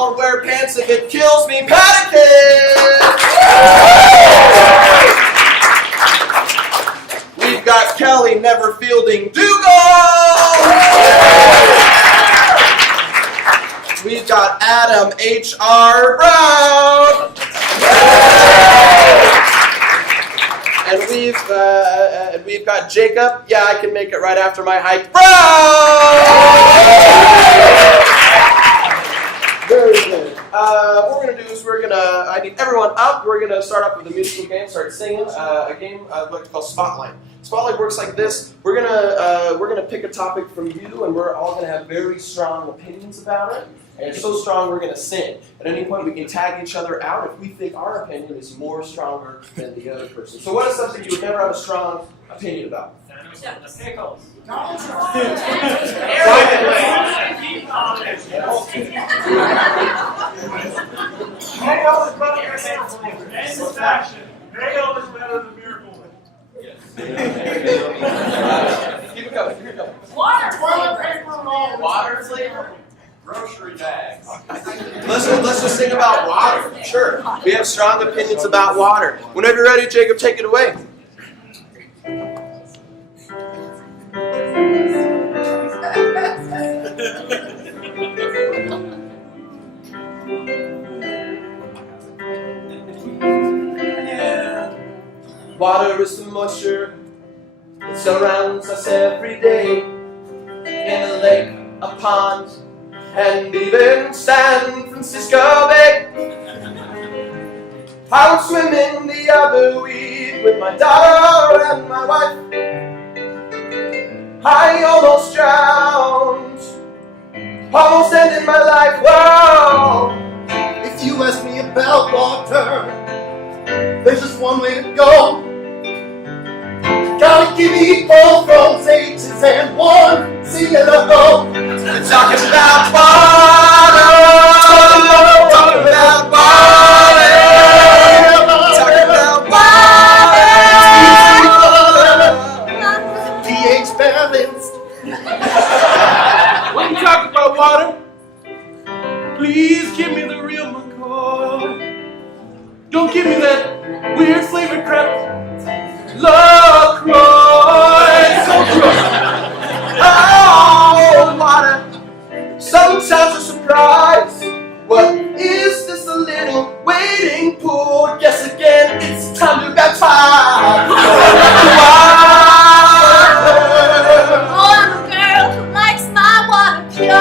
I'll wear pants if it kills me. Padeken! We've got Kelli never fielding Dougal! We've got Adam H.R. Broud! And we've got Jacob. Yeah, I can make it right after my height. Broud! Very good. What we're gonna do is I need everyone up. We're gonna start off with a musical game. Start singing a game what's called Spotlight. Spotlight works like this. We're gonna pick a topic from you, and we're all gonna have very strong opinions about it. And it's so strong, we're going to sing. At any point, we can tag each other out if we think our opinion is more stronger than the other person. So what is something you would never have a strong opinion about? Pickles. Bagel is better than Miracle Whip. Keep it going, keep it going. Water. Toilet paper. Water flavor? Grocery bags. Let's just sing about water. Sure. We have strong opinions about water. Whenever you're ready, Jacob, take it away. Water is the moisture that surrounds us every day. In a lake, a pond, and even San Francisco Bay. I would swim in the other weed with my daughter and my wife. I almost drowned, almost ended my life. Whoa! If you ask me about water, there's just one way to go. Gotta give equal from H's and one CLO. We're talking about water, talking about water, talking about water. pH balanced. When you talk about water, please give me the real McCoy. Don't give me that weird flavored crap. LaCroix. So gross. Oh, water. Sometimes a surprise. What is this, a little waiting pool? Guess again, it's time to baptize. I'm a girl who likes my water pure.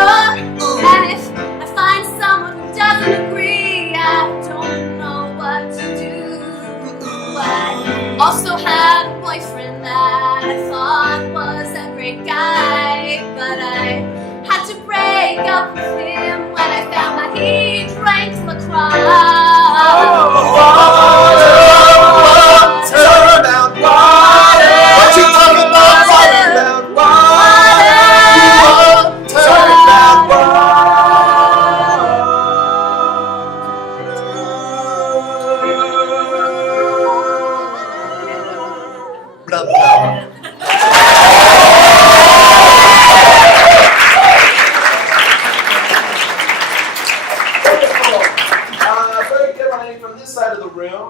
And if I find someone who doesn't agree, I don't know what to do. I also had a boyfriend that I thought was a great guy, but I had to break up with him when I found that he drank LaCroix. Talk about water. What you talking about? Talk about water. Talk about Blah, blah. From this side of the room,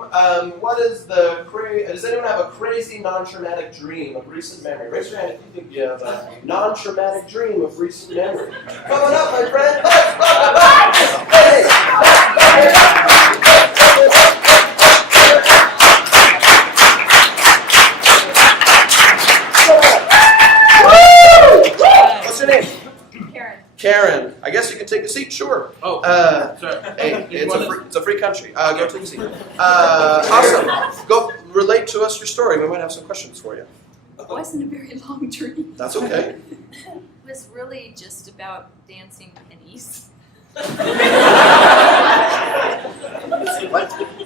what is the does anyone have a crazy non-traumatic dream of recent memory? Raise your hand if you think you have a non-traumatic dream of recent memory. Come on up, my friend. What's your name? Karen. I guess you can take a seat, sure. Oh, sorry. Hey, it's a free country. Go take a seat. Awesome. Go relate to us your story. We might have some questions for you. It wasn't a very long dream. That's okay. It was really just about dancing pennies.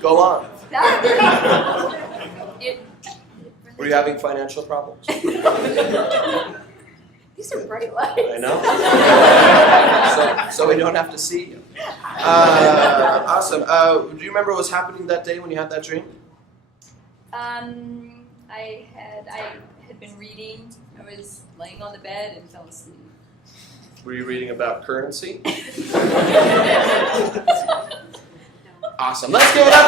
Go on. It Were you having financial problems? These are bright lights. I know. So we don't have to see you. Awesome. Do you remember what was happening that day when you had that dream? I had been reading. I was laying on the bed and fell asleep. Were you reading about currency? Awesome. Let's give it up.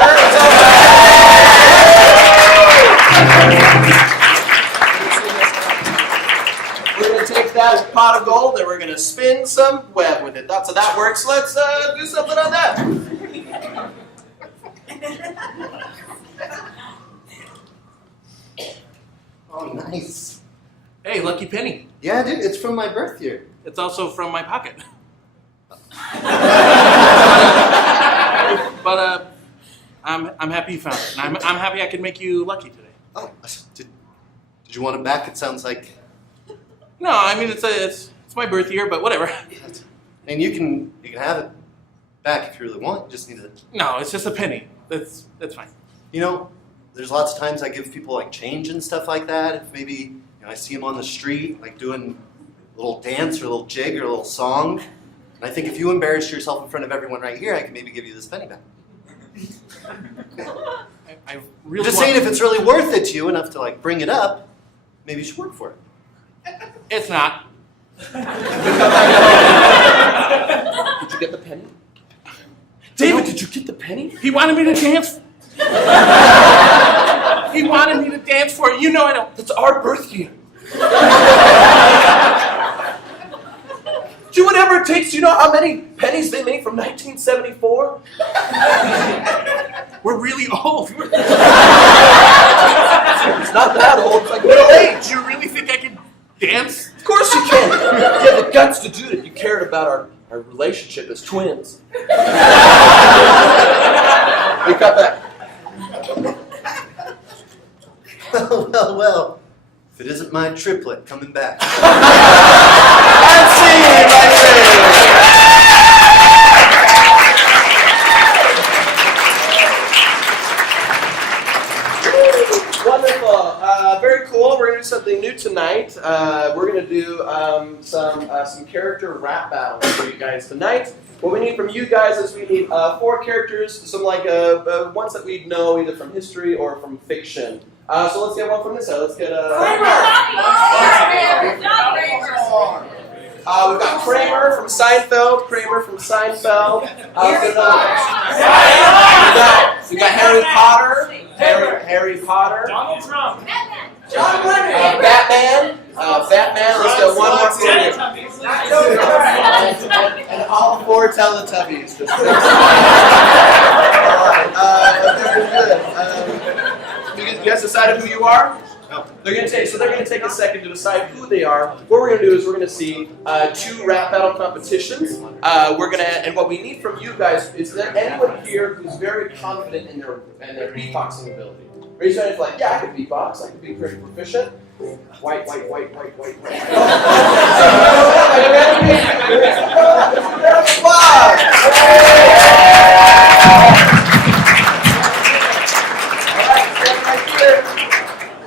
We're going to take that pot of gold and we're going to spin some web with it. So that works. Let's do something on that. Oh, nice. Hey, lucky penny. Yeah, dude, it's from my birth year. It's also from my pocket. But I'm happy you found it. And I'm happy I could make you lucky today. Oh, did you want it back? It sounds like. No, I mean it's my birth year, but whatever. And you can have it back if you really want. You just need to. No, it's just a penny. That's fine. You know, there's lots of times I give people like change and stuff like that. If maybe I see them on the street, like doing a little dance or a little jig or a little song, and I think if you embarrass yourself in front of everyone right here, I can maybe give you this penny back. I really Just saying, if it's really worth it to you enough to like bring it up, maybe you should work for it. It's not. Did you get the penny? David, did you get the penny? He wanted me to dance. He wanted me to dance for it. You know I don't. It's our birth year. Do whatever it takes. Do you know how many pennies they made from 1974? We're really old. It's not that old. It's like middle age. You really think I can dance? Of course you can. You have the guts to do it. You cared about our relationship as twins. We got that. Well. If it isn't my triplet coming back. And singing like this. Wonderful. Very cool. We're going to do something new tonight. We're going to do some character rap battles for you guys tonight. What we need from you guys is we need 4 characters, some like ones that we know either from history or from fiction. So let's get one from this side. Let's get we've got Kramer from Seinfeld. We got Harry Potter. Harry Potter. Donald Trump. Batman. Batman. Let's get one more for you. And all 4 Teletubbies. Just very good. You guys decided who you are? No. They're gonna take a second to decide who they are. What we're gonna do is we're gonna see 2 rap battle competitions. And what we need from you guys is there anyone here who's very confident in their beatboxing ability? Raise your hand if like, yeah, I can beatbox. I can be pretty proficient. White.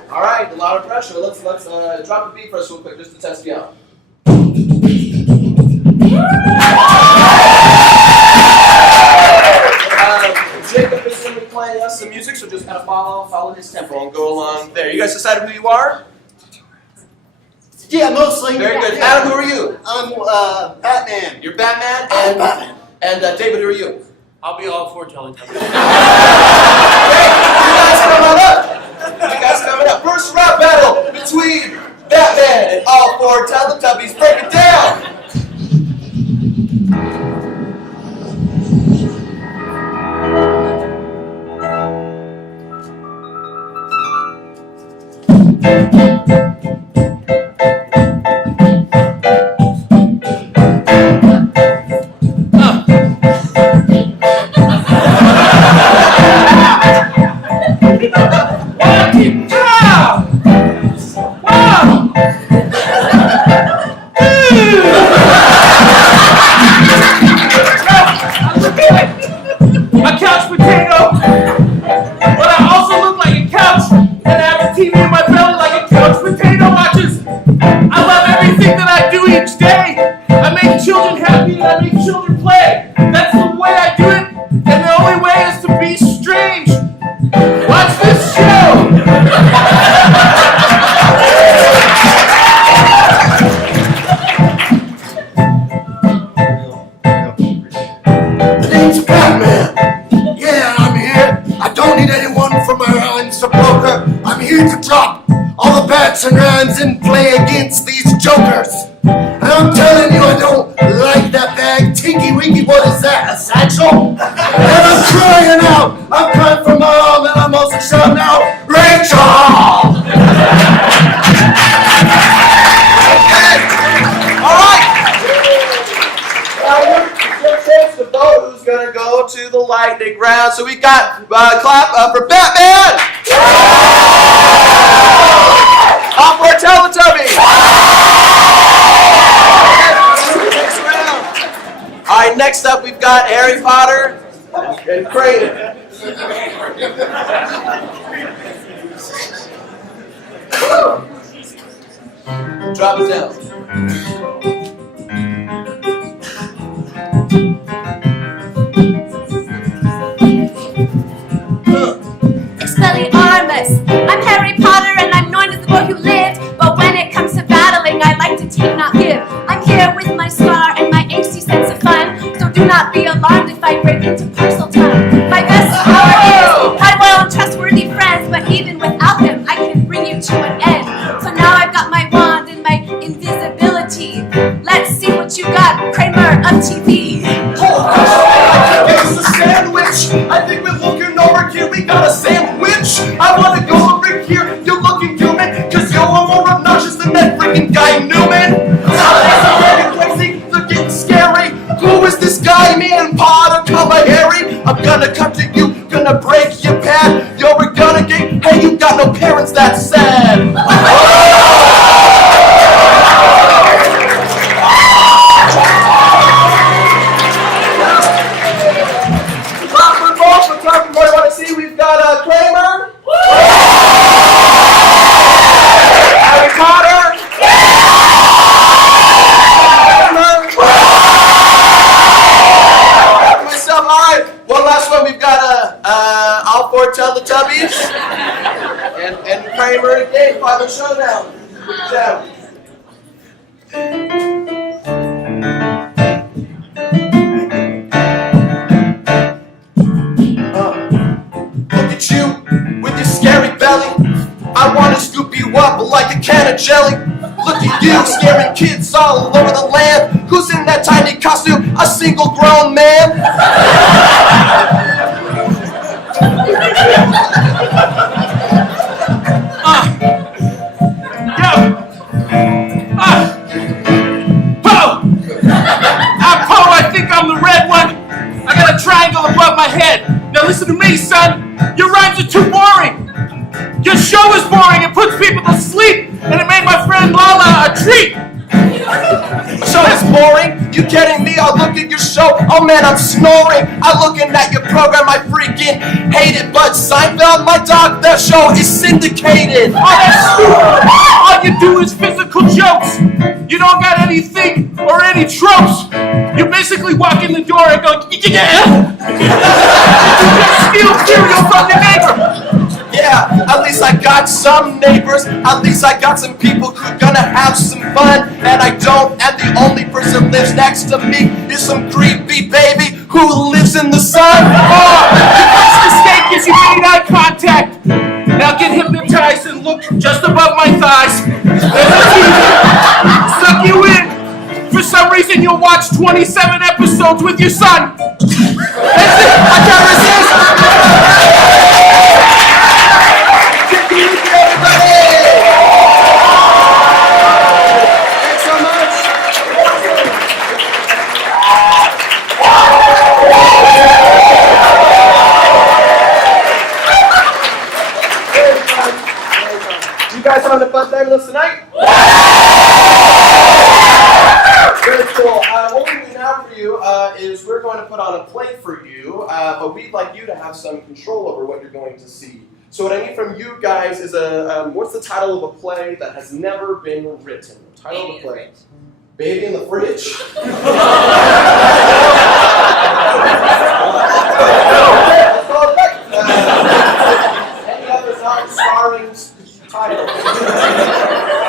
All right, a lot of pressure. Let's drop the beat for us real quick just to test you out. Jacob is going to be playing us some music, so just kind of follow his tempo and go along there. You guys decided who you are? Yeah, mostly. Very good. Adam, who are you? I'm Batman. You're Batman, and David, who are you? I'll be all 4 Teletubbies. You guys coming up. First rap battle between Batman and all 4 Teletubbies. Break it down. rap some rhymes and play against these jokers. And I'm telling you, I don't like that bag. Tinky Winky, what is that? A satchel? And I'm crying out. I'm crying for mom, and I'm also shouting out, Rachel! All right. Your chance to vote who's going to go to the lightning round. So we got clap for Batman. Off for Teletubby. Next round. All right, next up we've got Harry Potter and Crane. Drop it down. Expelliarmus. I'm Harry Potter and I'm known as the boy who lived. But when it comes to battling, I like to take, not give. I'm here with my scar and my angsty sense of fun. So do not be alarmed if I break into parcel tongue. My best power is high, loyal, and trustworthy friends. But even without them, I can bring you to an end. So now I've got my wand and my invisibility. Let's see what you got, Kramer of TV. It's a sandwich. I think we're looking over here. We got a sandwich. I want to go over here. You're looking human. Cause you're more obnoxious than that freaking guy Newman. They're crazy. They're getting scary. Who is this guy? Me and Potter, comma Harry. I'm gonna come to you. Gonna break your pad. You're a renegade. Hey, you got no parents. That's sad. We've got Kramer, Harry Potter, myself. All right, one last one. We've got all four Teletubbies and Kramer again. Final showdown. Good job. You with your scary belly. I want to scoop you up like a can of jelly. Look at you scaring kids all over the land. Who's in that tiny costume? A single grown man. Poe! I'm Poe, I think I'm the red one. I got a triangle above my head. Now listen to me, son. Your rhymes are too boring. Your show is boring. It puts people to sleep. And it made my friend Lala a treat. Show is boring. You kidding me? I look at your show. Oh man, I'm snoring. I'm looking at your program. I freaking hate it. But Seinfeld, my dog, that show is syndicated. Oh, that's stupid. All you do is physical jokes. You don't got anything or any tropes. You basically walk in the door and go, yeah. You just steal cereal from the neighbor. Yeah, at least I got some neighbors. At least I got some people who gonna have some fun. And I don't, and the only person lives next to me is some creepy baby who lives in the sun. Oh, your first mistake is you made eye contact. Now get hypnotized and look just above my thighs. There's a TV. Suck you in. For some reason, you'll watch 27 episodes with your son. That's it. I can't resist. Thanks so much. You guys having a fun time with us tonight? Very cool. What we're doing now for you is we're going to put on a play for you, but we'd like you to have some control over what you're going to see. So what I need from you guys is what's the title of a play that has never been written? Title of the play. Baby in the Fridge? Any other non-starring title?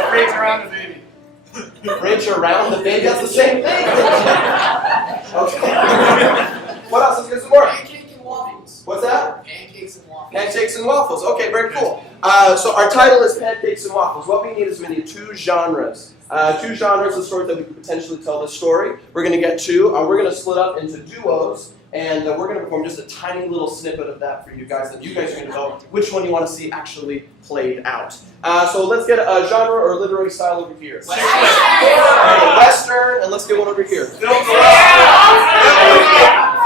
Fridge around the baby. Fridge around the baby? That's the same thing. Okay. What else? Let's get some more. Pancake and waffles. What's that? Pancakes and waffles. Pancakes and waffles. Okay, very cool. So our title is Pancakes and Waffles. What we need is we need two genres. Two genres of stories that we could potentially tell this story. We're going to get two. We're going to split up into duos, and we're going to perform just a tiny little snippet of that for you guys, that you guys are going to know which one you want to see actually played out. So let's get a genre or literary style over here. Western, and let's get one over here.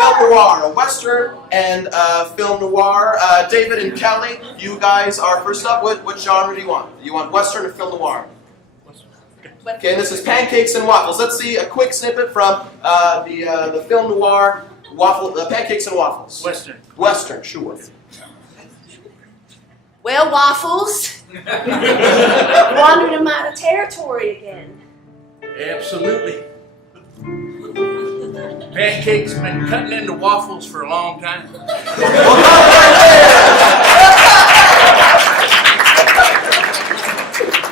Film noir, a Western and film noir. David and Kelly, you guys are first up. What genre do you want? Do you want Western or film noir? Okay, this is Pancakes and Waffles. Let's see a quick snippet from the film noir Pancakes and Waffles. Western. Western, sure. Well, Waffles, wandered him out of territory again. Absolutely. Pancakes have been cutting into waffles for a long time.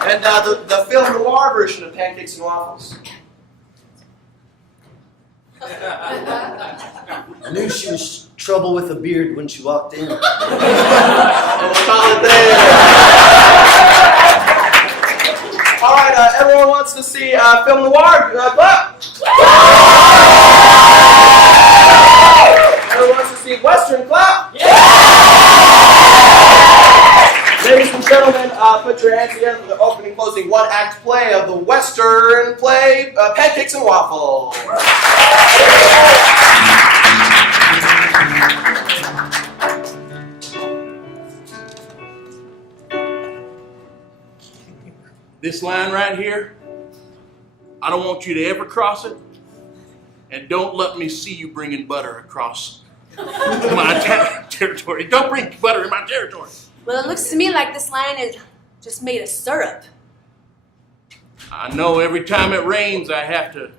And the film noir version of Pancakes and Waffles. I knew she was trouble with a beard when she walked in. And we'll call it there. All right, everyone wants to see film noir. Clap. Everyone wants to see Western. Clap. Ladies and gentlemen, put your hands together for the opening, closing one-act play of the Western play, Pancakes and Waffles. This line right here, I don't want you to ever cross it, and don't let me see you bringing butter across my territory. Don't bring butter in my territory. Well, it looks to me like this line is just made of syrup. I know every time it rains, I have to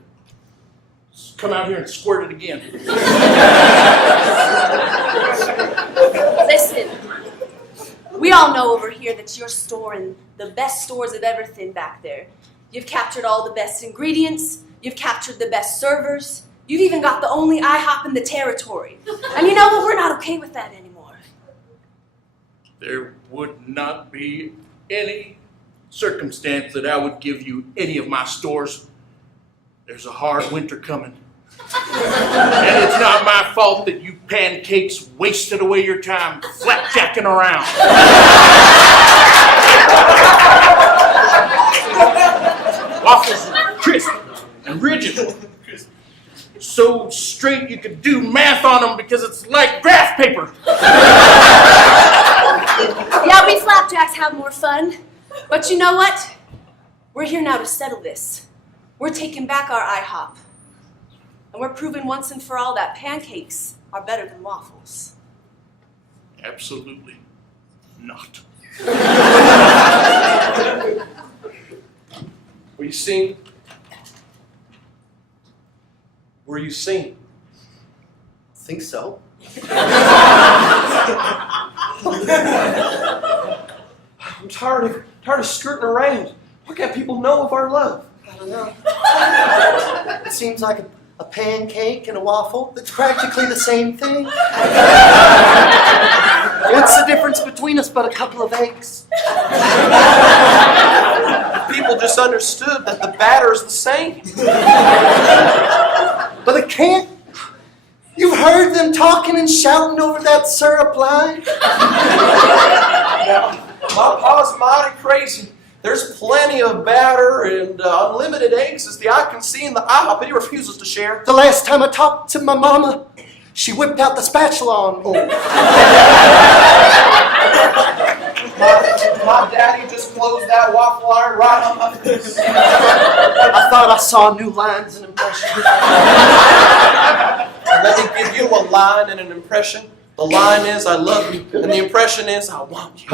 come out here and squirt it again. Listen, we all know over here that you're storing the best stores of everything back there. You've captured all the best ingredients. You've captured the best servers. You've even got the only IHOP in the territory. And you know what? We're not okay with that anymore. There would not be any circumstance that I would give you any of my stores. There's a hard winter coming. And it's not my fault that you pancakes wasted away your time flapjacking around. Waffles are crisp and rigid. So straight you could do math on them because it's like graph paper. Yeah, we flapjacks have more fun. But you know what? We're here now to settle this. We're taking back our IHOP. And we're proving once and for all that pancakes are better than waffles. Absolutely not. Were you seen? Were you seen? Think so. I'm tired of skirting around. What can people know of our love? I don't know. It seems like a pancake and a waffle. It's practically the same thing. What's the difference between us but a couple of eggs? People just understood that the batter's the same. But it can't. You've heard them talking and shouting over that syrup line. My pa's mighty crazy. There's plenty of batter and unlimited eggs as the eye can see in the IHOP, but he refuses to share. The last time I talked to my mama, she whipped out the spatula on me. My daddy just closed that waffle iron right on my face. I thought I saw new lines and impressions. Let me give you a line and an impression. The line is, I love you, and the impression is, I want you.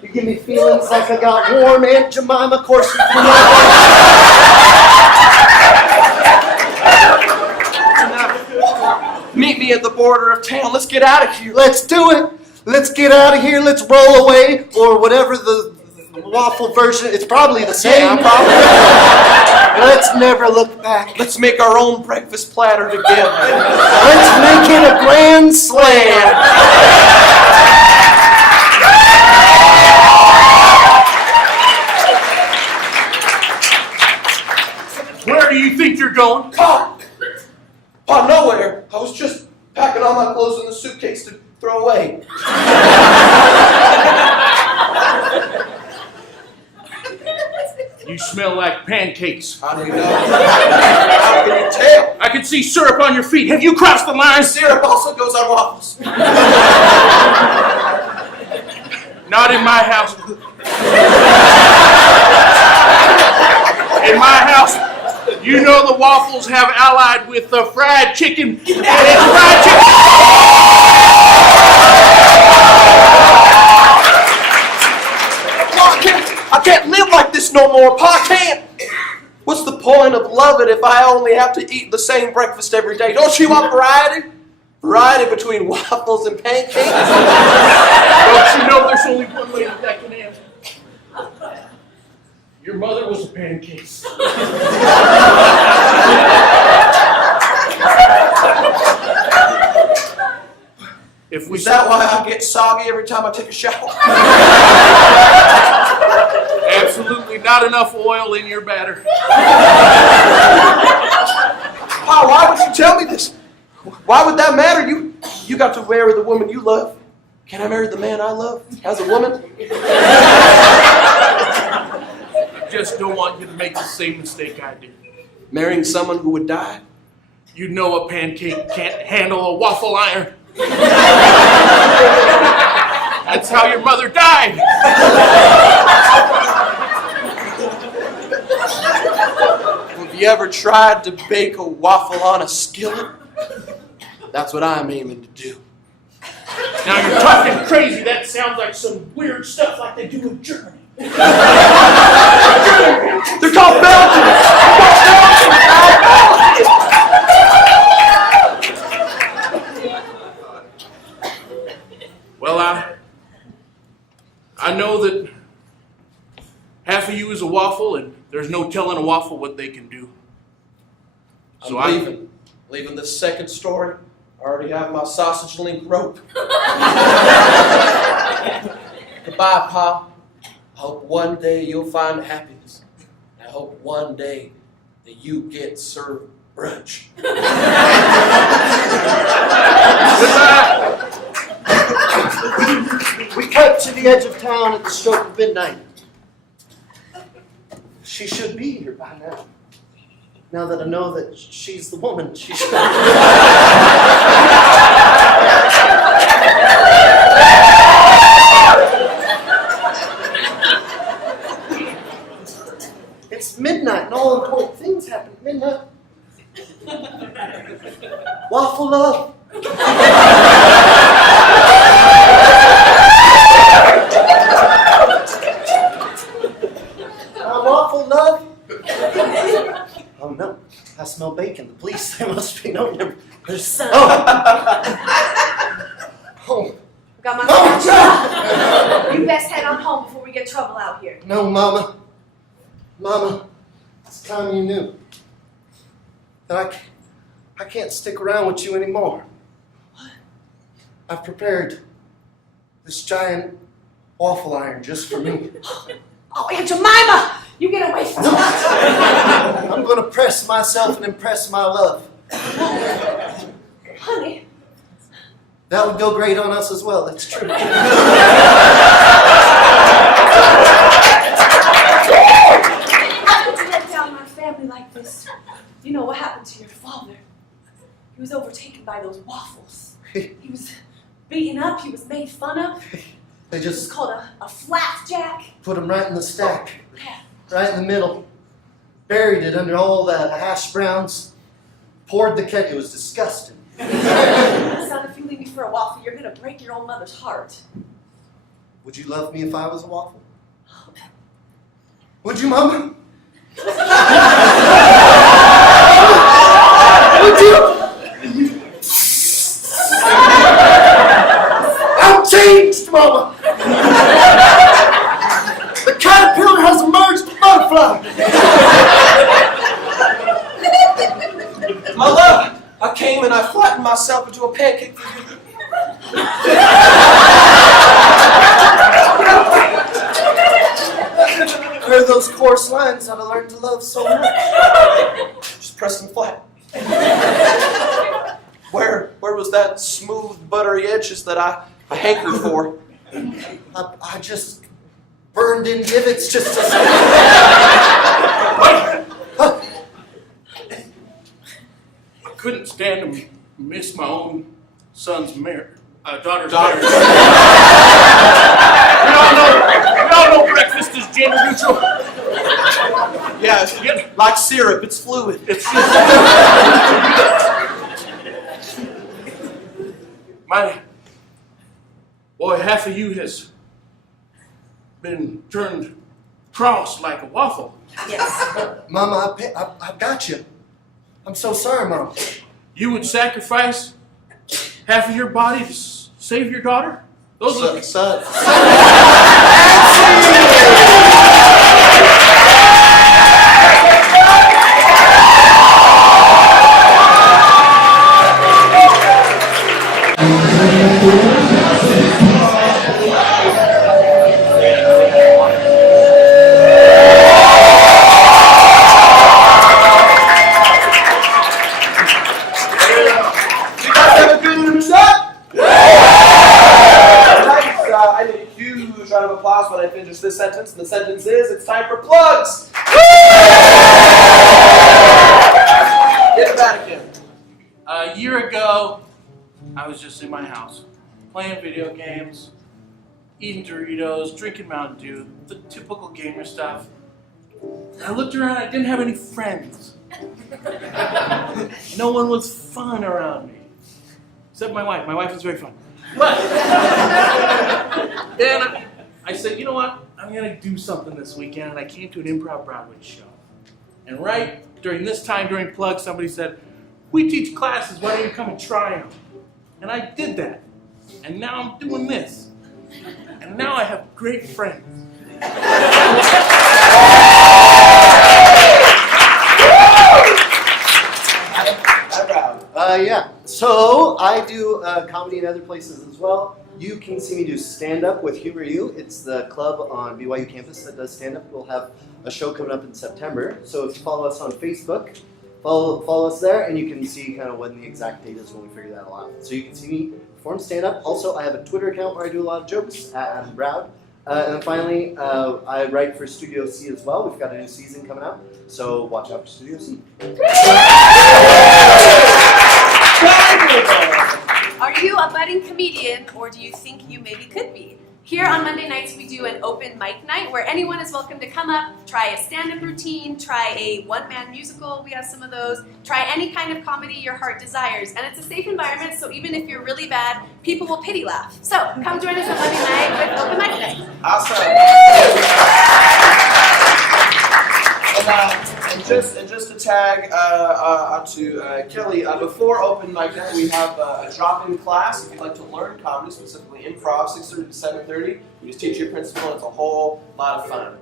You give me feelings like I got warm Aunt Jemima courses. Meet me at the border of town. Let's get out of here. Let's do it. Let's get out of here. Let's roll away, or whatever the waffle version. It's probably the same. Yeah, probably. Let's never look back. Let's make our own breakfast platter together. Let's make it a grand slam. Where do you think you're going? Pa, nowhere. I was just packing all my clothes in the suitcase to throw away. You smell like pancakes. How do you know? How can you tell? I can see syrup on your feet. Have you crossed the line? Syrup also goes on waffles. Not in my house. In my house, you know the waffles have allied with the fried chicken. And it's fried chicken. I can't live like this no more. Pa, I can't. What's the point of loving if I only have to eat the same breakfast every day? Don't you want variety? Variety between waffles and pancakes? Don't you know there's only one way that can end? Your mother was a pancake. Is that why I get soggy every time I take a shower? Absolutely not enough oil in your batter. Pa, why would you tell me this? Why would that matter? You got to marry the woman you love. Can I marry the man I love as a woman? I just don't want you to make the same mistake I did. Marrying someone who would die? You know a pancake can't handle a waffle iron. That's how your mother died. Have you ever tried to bake a waffle on a skillet? That's what I'm aiming to do. Now you're talking crazy. That sounds like some weird stuff like they do in Germany. They're called Belgians! Well, I know that half of you is a waffle, and there's no telling a waffle what they can do. So I'm leaving this second story. I already have my sausage link rope. Goodbye, Pa. I hope one day you'll find happiness. I hope one day that you get served brunch. Goodbye. We cut to the edge of town at the stroke of midnight. She should be here by now. Now that I know that she's the woman, she should. It's midnight and all important things happen at midnight. Waffle love. Waffle love. Oh no, I smell bacon. The police, they must be known to. Son. Oh. Got my You best head on home before we get trouble out here. No, Mama. Mama, it's time you knew that I can't stick around with you anymore. What? I've prepared this giant waffle iron just for me. Oh, Aunt Jemima! You get away from me! I'm going to press myself and impress my love. Honey. That would go great on us as well, that's true. How could you let down my family like this? You know what happened to your father? He was overtaken by those waffles. He was beaten up, he was made fun of. They It was just called a flapjack. put him right in the stack, Yeah. right in the middle. Buried it under all the hash browns. Poured the ketchup. It was disgusting. Son, if you leave me for a waffle, you're gonna break your own mother's heart. Would you love me if I was a waffle? Would you, Mama? Would you? I'm changed, Mama. The caterpillar has emerged a butterfly. flatten myself into a pancake for you. Where are those coarse lines that I learned to love so much? Just press them flat. Where was that smooth, buttery edges that I hankered for? I just burned in divots just to say. I couldn't stand to miss my own son's daughter's Daughter. marriage. We all know breakfast is gender neutral. Yeah, like syrup, it's fluid. It's just my boy. Half of you has been turned cross like a waffle. Yes. Mama, I got you. I'm so sorry, Mom. You would sacrifice half of your body to save your daughter? Those are Son. When I finish this sentence, and the sentence is, it's time for plugs! Get the Padeken. a year ago, I was just in my house, playing video games, eating Doritos, drinking Mountain Dew, the typical gamer stuff. I looked around, I didn't have any friends. No one was fun around me. Except my wife. My wife was very fun. But then I said, you know what? I'm going to do something this weekend. And I came to an improv Broadway show. And right during this time, during Plug, somebody said, we teach classes, why don't you come and try them? And I did that. And now I'm doing this. And now I have great friends. Yeah. So I do comedy in other places as well. You can see me do stand-up with Humor You. It's the club on BYU campus that does stand-up. We'll have a show coming up in September. So if you follow us on Facebook, follow us there, and you can see kind of when the exact date is when we figure that all out. So you can see me perform stand-up. Also, I have a Twitter account where I do a lot of jokes at Broud. And then finally, I write for Studio C as well. We've got a new season coming out, so watch out for Studio C. Are you a budding comedian, or do you think you maybe could be? Here on Monday nights, we do an open mic night where anyone is welcome to come up, try a stand-up routine, try a one-man musical, we have some of those, try any kind of comedy your heart desires. And it's a safe environment, so even if you're really bad, people will pity laugh. So come join us on Monday night with open mic night. Awesome. And just to tag onto Kelli, before open mic night, we have a drop-in class. If you'd like to learn comedy, specifically improv, 6:30 to 7:30. We just teach you a principle, and it's a whole lot of fun.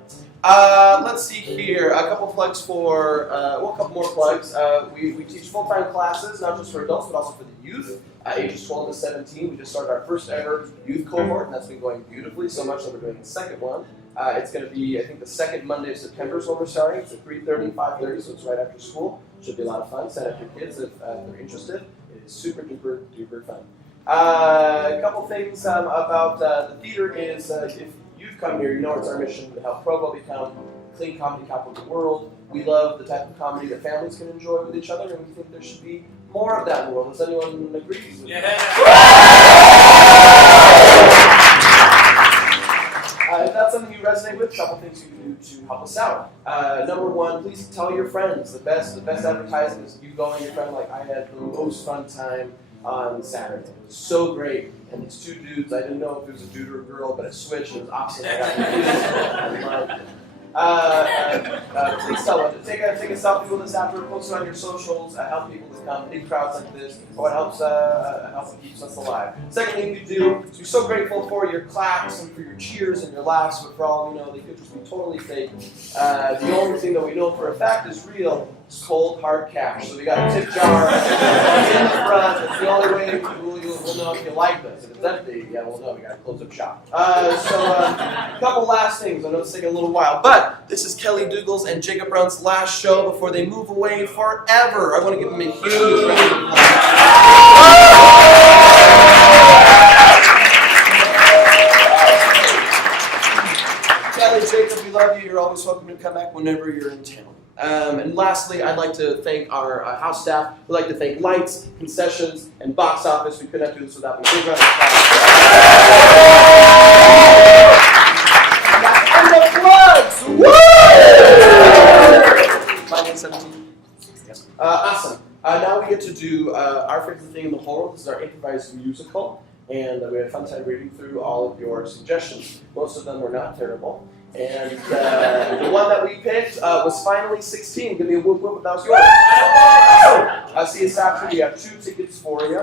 Let's see here. A couple plugs for, a couple more plugs. We teach full-time classes, not just for adults, but also for the youth. Ages 12 to 17. We just started our first ever youth cohort, and that's been going beautifully, so much that we're doing the second one. It's going to be, I think, the second Monday of September is when we're starting. It's at 3:30 and 5:30, so it's right after school. Should be a lot of fun. Send up your kids if they're interested. It is super duper duper fun. A couple things about the theater is if you've come here, you know it's our mission to help Provo become the clean comedy capital of the world. We love the type of comedy that families can enjoy with each other, and we think there should be more of that in the world. Does anyone agree? Yeah. If that's something you resonate with, a couple things you can do to help us out. Number one, please tell your friends. The best advertising is you going to your friend like, I had the most fun time on Saturday. It was so great. And these two dudes, I didn't know if it was a dude or a girl, but it switched and it was awesome. I got confused. Please tell them. Take a selfie with us after, post it on your socials, help people to come, big crowds like this. What helps keeps us alive. Second thing you do is we're so grateful for your claps and for your cheers and your laughs, but for all we know, they could just be totally fake. The only thing that we know for a fact is real is cold, hard cash. So we got a tip jar in the front. It's the only way we'll know if you like this. If it's empty, yeah, we'll know. We got to close up shop. A couple last things. I know it's taking a little while, but this is Kelli Dougal's and Jacob Brown's last show before they move away forever. I want to give them a huge round of applause. Kelli, Jacob, we love you. You're always welcome to come back whenever you're in town. And lastly, I'd like to thank our house staff. We'd like to thank Lights, Concessions, and Box Office. We could not do this without them. Big round of applause. And the plugs! Woo! My name's 17. Awesome. Now we get to do our favorite thing in the whole world. This is our improvised musical. And we had a fun time reading through all of your suggestions. Most of them were not terrible. And the one that we picked was Finally 16. Give me a whoop whoop if that was yours. I'll see you after. We have 2 tickets for you.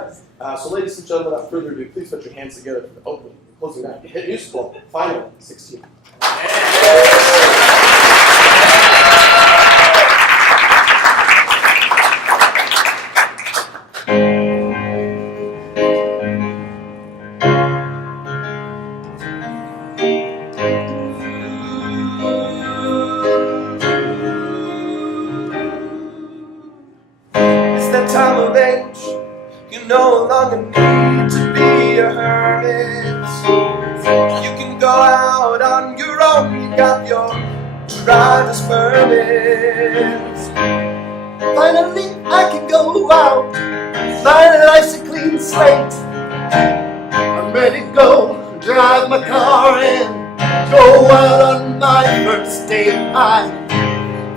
So ladies and gentlemen, without further ado, please put your hands together for the opening and closing night. The hit musical, Finally 16. No longer need to be a hermit. You can go out on your own. You got your driver's permit. Finally, I can go out. My life's a clean slate. I'm ready to go drive my car and go out on my first date. I'm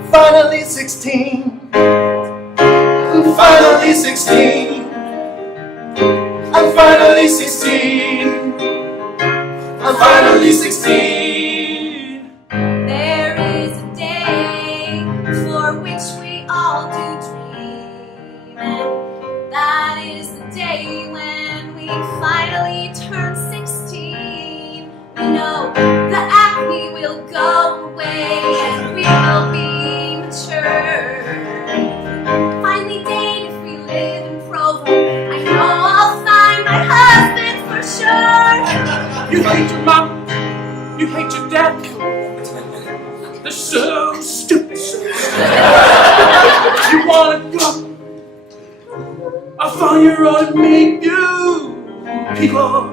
finally 16. I'm finally 16. I'm finally 16. I'm finally 16. There is a day for which we all do dream, and that is the day when we finally turn 16. We know the acne will go away and we will be mature. Finally date if we live in Provo. I know I'll find my husband for sure. You hate your mom, you hate your dad. They're so stupid. You wanna go off on your own and meet new people.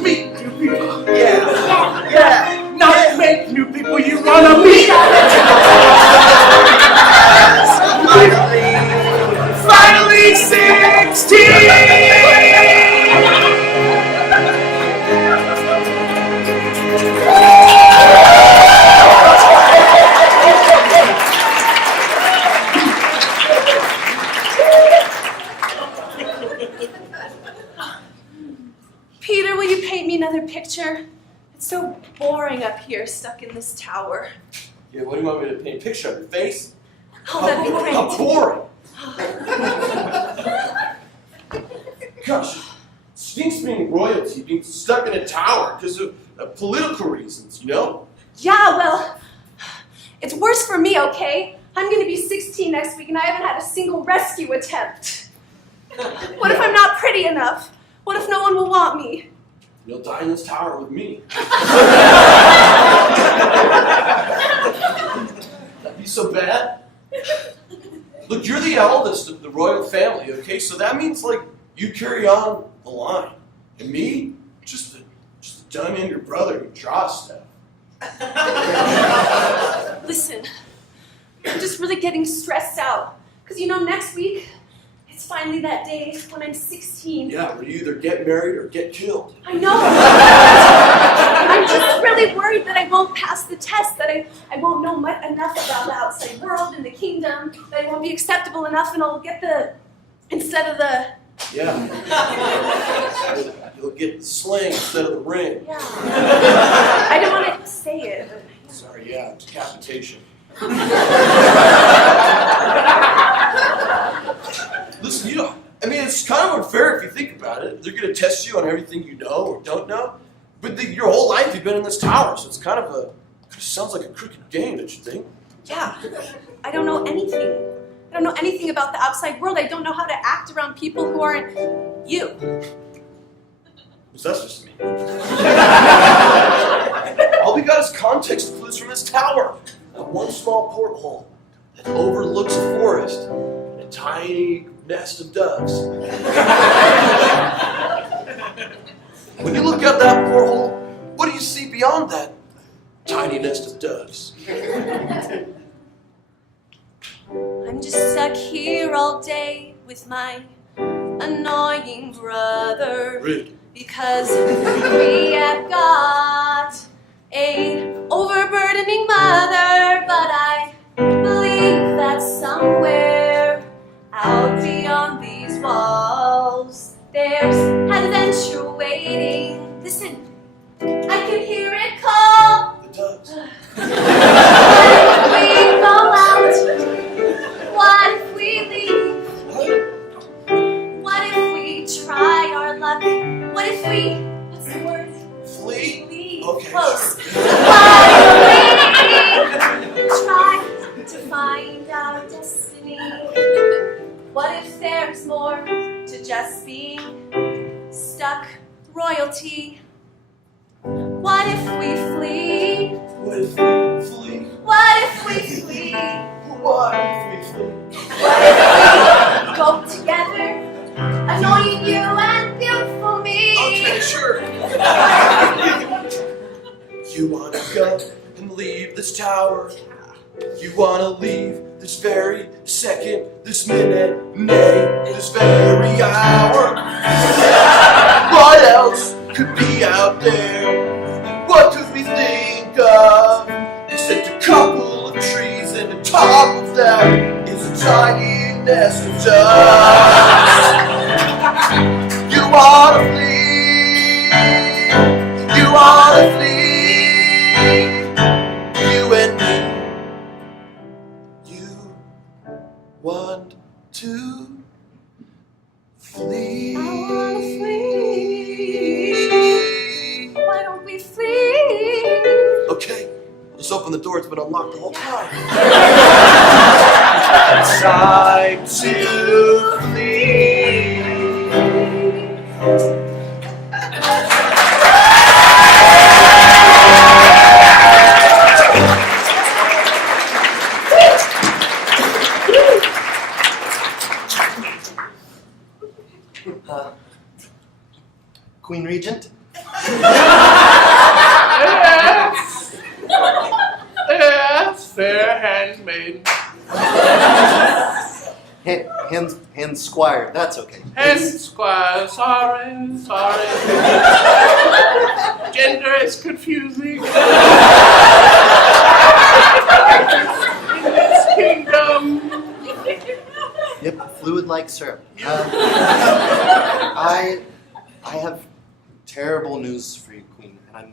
Meet new people. Yeah. Not make new people you wanna meet. Finally 16. Peter, will you paint me another picture? It's so boring up here, stuck in this tower. Yeah, what do you want me to paint? A picture of your face? Oh, that'd be great. How boring! Gosh, it stinks being royalty, being stuck in a tower because of political reasons, you know? Yeah, well, it's worse for me, okay? I'm gonna be 16 next week and I haven't had a single rescue attempt. What if I'm not pretty enough? What if no one will want me? You'll die in this tower with me. That'd be so bad. Look, you're the eldest of the royal family, okay? So that means, like, you carry on the line. And me, just a dummy and your brother who draws stuff. Listen, I'm just really getting stressed out. Because, you know, next week, it's finally that day when I'm 16. Yeah, where you either get married or get killed. I know. I'm just really worried that I won't pass the test, that I won't know enough about the outside world and the kingdom, that I won't be acceptable enough and I'll get the, instead of the... Yeah. You'll get the sling instead of the ring. Yeah. I don't want to say it, but... Sorry, yeah, decapitation. Listen, I mean, it's kind of unfair if you think about it. They're going to test you on everything you know or don't know. But your whole life you've been in this tower, so it's kind of sounds like a crooked game, don't you think? Yeah, I don't know anything. I don't know anything about the outside world. I don't know how to act around people who aren't you. What's that supposed to mean? All we got is context clues from this tower. That one small porthole that overlooks a forest and a tiny nest of doves. When you look out that porthole, what do you see beyond that tiny nest of doves? I'm just stuck here all day with my annoying brother. Rude. Because we have got a overburdening mother, but I believe that somewhere out beyond these walls there's adventure waiting. Listen, I can hear it call. The doves. What if we go out? What if we leave? What if we try our luck? What if we, what's the word? Flee? Leave. Okay, Close. sure. What if we try to find our destiny? What if there's more to just being stuck royalty? What if we flee? What if we flee? What if we flee? What if we flee? What if we go together? Annoying you and beautiful me. Okay, sure. You wanna go and leave this tower. You wanna leave this very second, this minute, nay, this very hour. What else could be out there? What could we think of? Except a couple of trees, and on top of that is a tiny nest of doves. You wanna flee, you wanna flee, you and me. You want to flee. I wanna flee. Why don't we flee? Okay, let's open the door. It's been unlocked the whole time. It's time to flee. Queen Regent? Yes, fair handmaid. Hand Squire, that's okay. Hand squire, sorry. Gender is confusing. In this kingdom. Yep, fluid like syrup. I have terrible news for you, Queen, and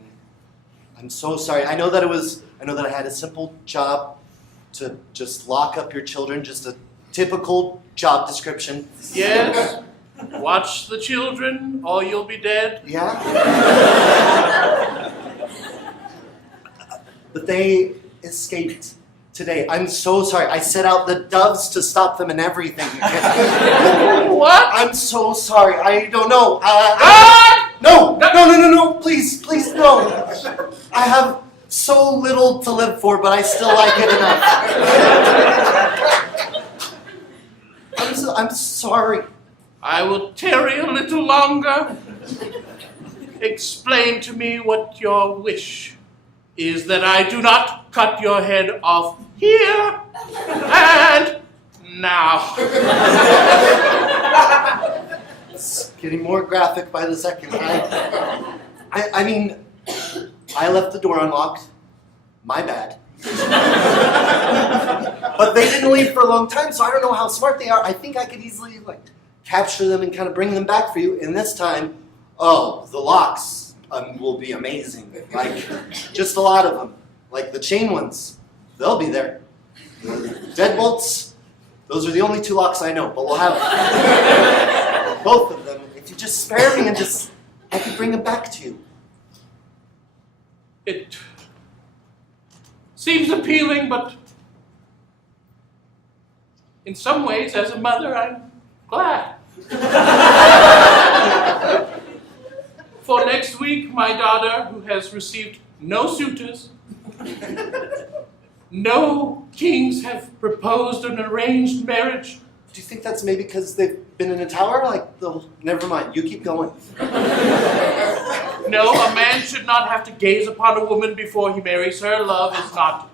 I'm so sorry. I know that I had a simple job to just lock up your children, just a typical job description. Yes. Watch the children, or you'll be dead. Yeah. But they escaped today. I'm so sorry. I set out the doves to stop them and everything. What? I'm so sorry. I don't know. No. Please, no. I have so little to live for, but I still like it enough. I'm sorry. I will tarry a little longer. Explain to me what your wish is, that I do not cut your head off here and now. It's getting more graphic by the second. I mean, I left the door unlocked. My bad. But they didn't leave for a long time, so I don't know how smart they are. I think I could easily capture them and kind of bring them back for you. And this time, the locks will be amazing. Just a lot of them. like the chain ones, they'll be there. Deadbolts, those are the only 2 locks I know, but we'll have both of them. If you just spare me and I can bring them back to you. It seems appealing, but in some ways, as a mother, I'm glad. For next week, my daughter, who has received no suitors, no kings have proposed an arranged marriage. Do you think that's maybe because they've been in a tower? Never mind, you keep going. No, a man should not have to gaze upon a woman before he marries her. Love is not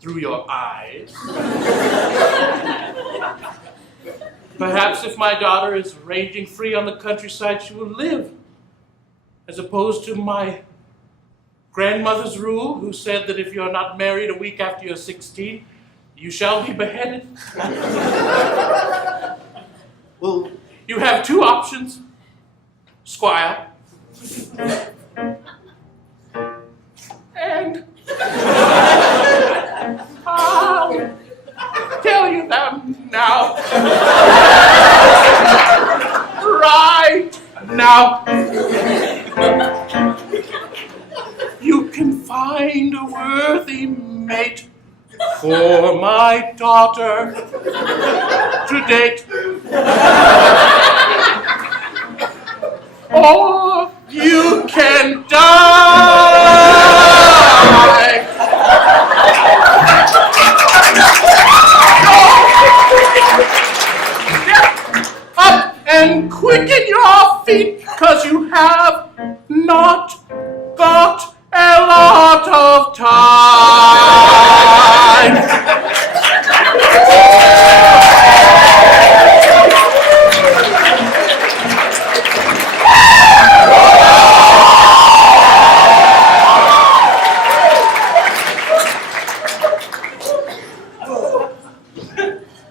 through your eyes. Perhaps if my daughter is ranging free on the countryside, she will live, as opposed to my grandmother's rule, who said that if you're not married a week after you're 16, you shall be beheaded. Well, you have 2 options, Squire. And I'll tell you them now. Right now. You can find a worthy mate for my daughter to date. Or you can die. Up and quicken your feet, 'cause you have not got a lot of time.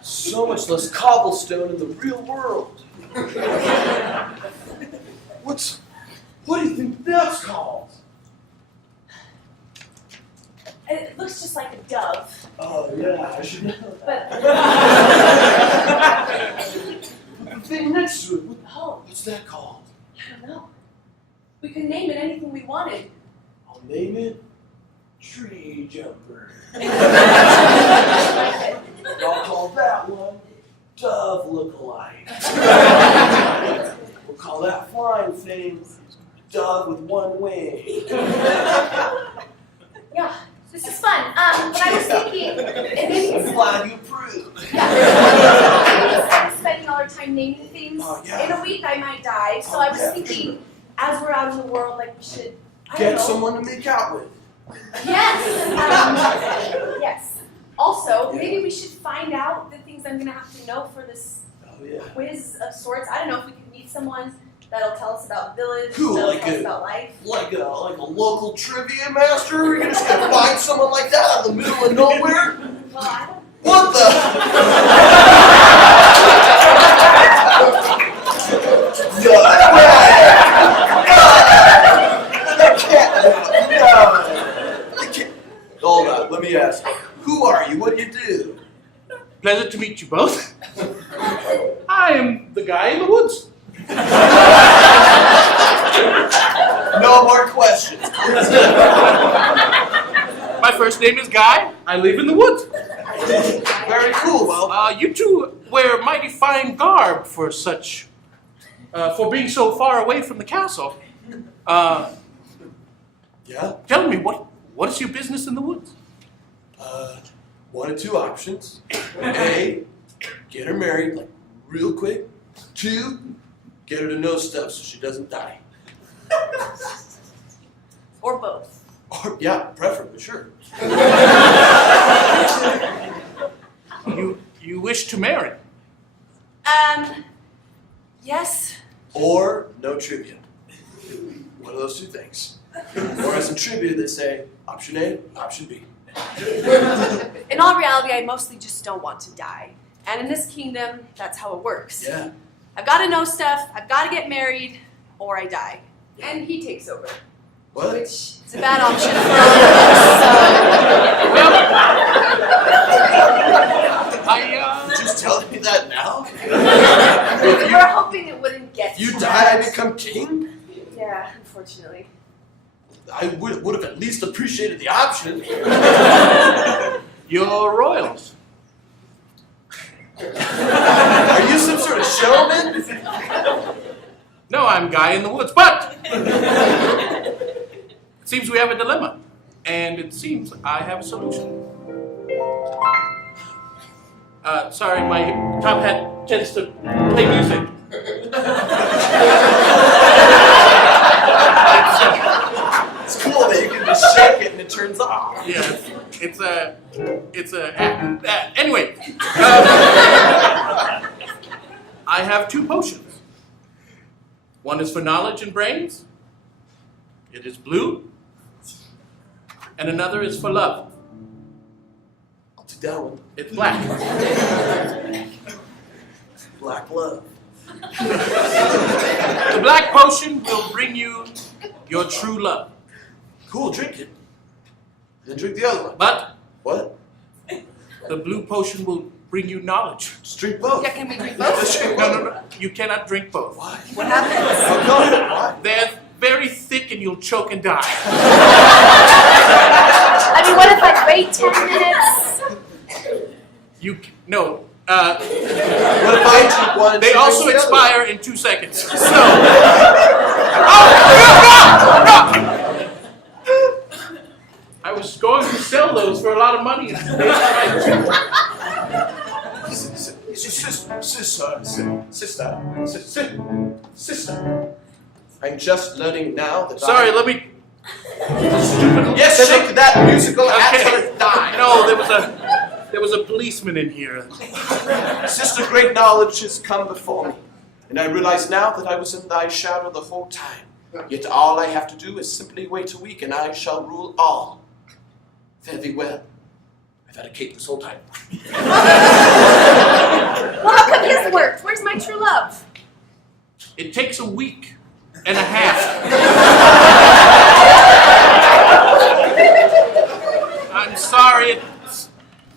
So much less cobblestone in the real world. What do you think that's called? It looks just like a dove. Oh yeah, I should know that. But The thing next to it, oh, what's that called? I don't know. We could name it anything we wanted. I'll name it Tree Jumper. I'll call that one Dove Lookalike. We'll call that flying thing Dove with 1 wing. Yeah, this is fun. But I was thinking, I'm glad you approve. yeah, spending all our time naming things. Oh, yeah. In a week, I might die. So I was thinking, as we're out in the world, like we should Get someone to make out with. Yes. Yes. Also, maybe we should find out the things I'm gonna have to know for this Oh yeah. quiz of sorts. I don't know if we could meet someone that'll tell us about the village, Cool, that'll like tell us a- about life. Like a local trivia master? You're just gonna find someone like that out in the middle of nowhere? Well, I don't. What the? No way! Hold on, let me ask. Who are you? What do you do? Pleasure to meet you both. I am the guy in the woods. No more questions. My first name is Guy. I live in the woods. Very cool. Well, You two wear mighty fine garb for such, for being so far away from the castle. yeah. Tell me, what is your business in the woods? 1 of 2 options. A, get her married, like, real quick. 2, get her to know stuff so she doesn't die. Or both. Or, yeah, preferably, sure. You wish to marry? Yes. Or no trivia. One of those 2 things. Or as in trivia, they say option A, option B. In all reality, I mostly just don't want to die. And in this kingdom, that's how it works. Yeah. I've got to know stuff, I've got to get married, or I die. And he takes over. What? which is a bad option for You're just telling me that now? us. We were hoping it wouldn't get If you to die, that. I become king? Yeah, unfortunately. I would have at least appreciated the option. You're royals. Are you some sort of showman? No, I'm Guy in the Woods, but it seems we have a dilemma, and it seems I have a solution. Sorry, my top hat tends to play music. It's cool that you can just shake it and it turns off. Yeah, anyway. I have 2 potions. One is for knowledge and brains. It is blue. And another is for love. I'll do that one. It's black. Black love. The black potion will bring you your true love. Cool, drink it. Then drink the other one. But What? the blue potion will bring you knowledge. Just drink both. Yeah, can we drink both? Just drink No, both. no, no. You cannot drink both. Why? What happens? Oh, go ahead. Why? They're very thick and you'll choke and die. I mean, what if I wait 10 minutes? No. What if I drink one and They she also drinks the other? expire in 2 seconds. So. I was going to sell those for a lot of money. Sister. I'm just learning now that Sorry, let me. Yes, shake that musical Okay. Atherton die. No, there was a policeman in here. Sister, great knowledge has come before me, and I realize now that I was in thy shadow the whole time. Yet all I have to do is simply wait a week, and I shall rule all. Fare thee well. I've had a cape this whole time. Well, how come his worked? Where's my true love? It takes a week and a half. I'm sorry, it's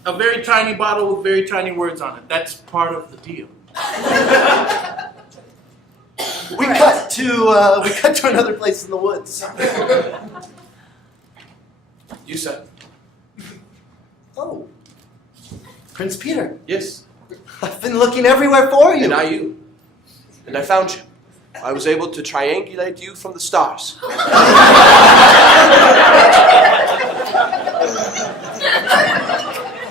a very tiny bottle with very tiny words on it. That's part of the deal. We cut to another place in the woods. You said. Oh, Prince Peter. Yes. I've been looking everywhere for you. And you. And I found you. I was able to triangulate you from the stars.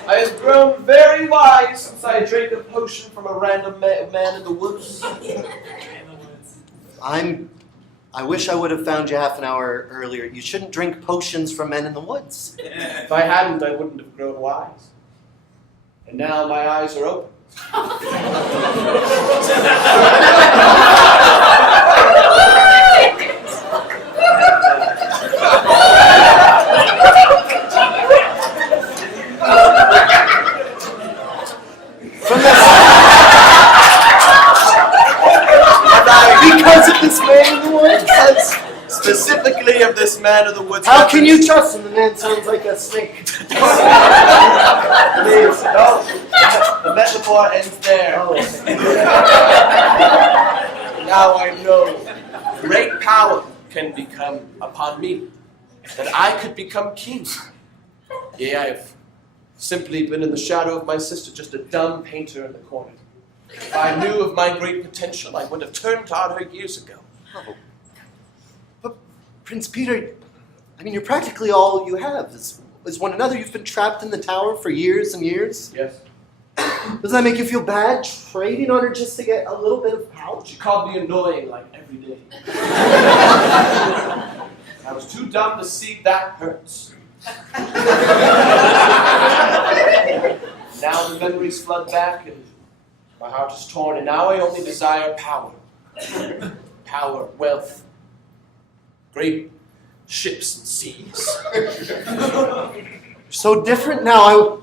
I have grown very wise since I drank a potion from a random man in the woods. I wish I would have found you half an hour earlier. You shouldn't drink potions from men in the woods. If I hadn't, I wouldn't have grown wise. And now my eyes are open. Because of this man in the woods? Specifically of this man of the woods. How can you trust him? The man sounds like a snake. Please, no. The metaphor ends there. Oh. Now I know great power can become upon me, that I could become king. Yea, I have simply been in the shadow of my sister, just a dumb painter in the corner. If I knew of my great potential, I would have turned on her years ago. Oh. But Prince Peter, I mean, you're practically all you have is one another. You've been trapped in the tower for years and years. Yes. Doesn't that make you feel bad trading on her just to get a little bit of power? She called me annoying like every day. I was too dumb to see that hurts. Now the memories flood back and my heart is torn, and now I only desire power. Power, wealth, great ships and seas. You're so different now. I'm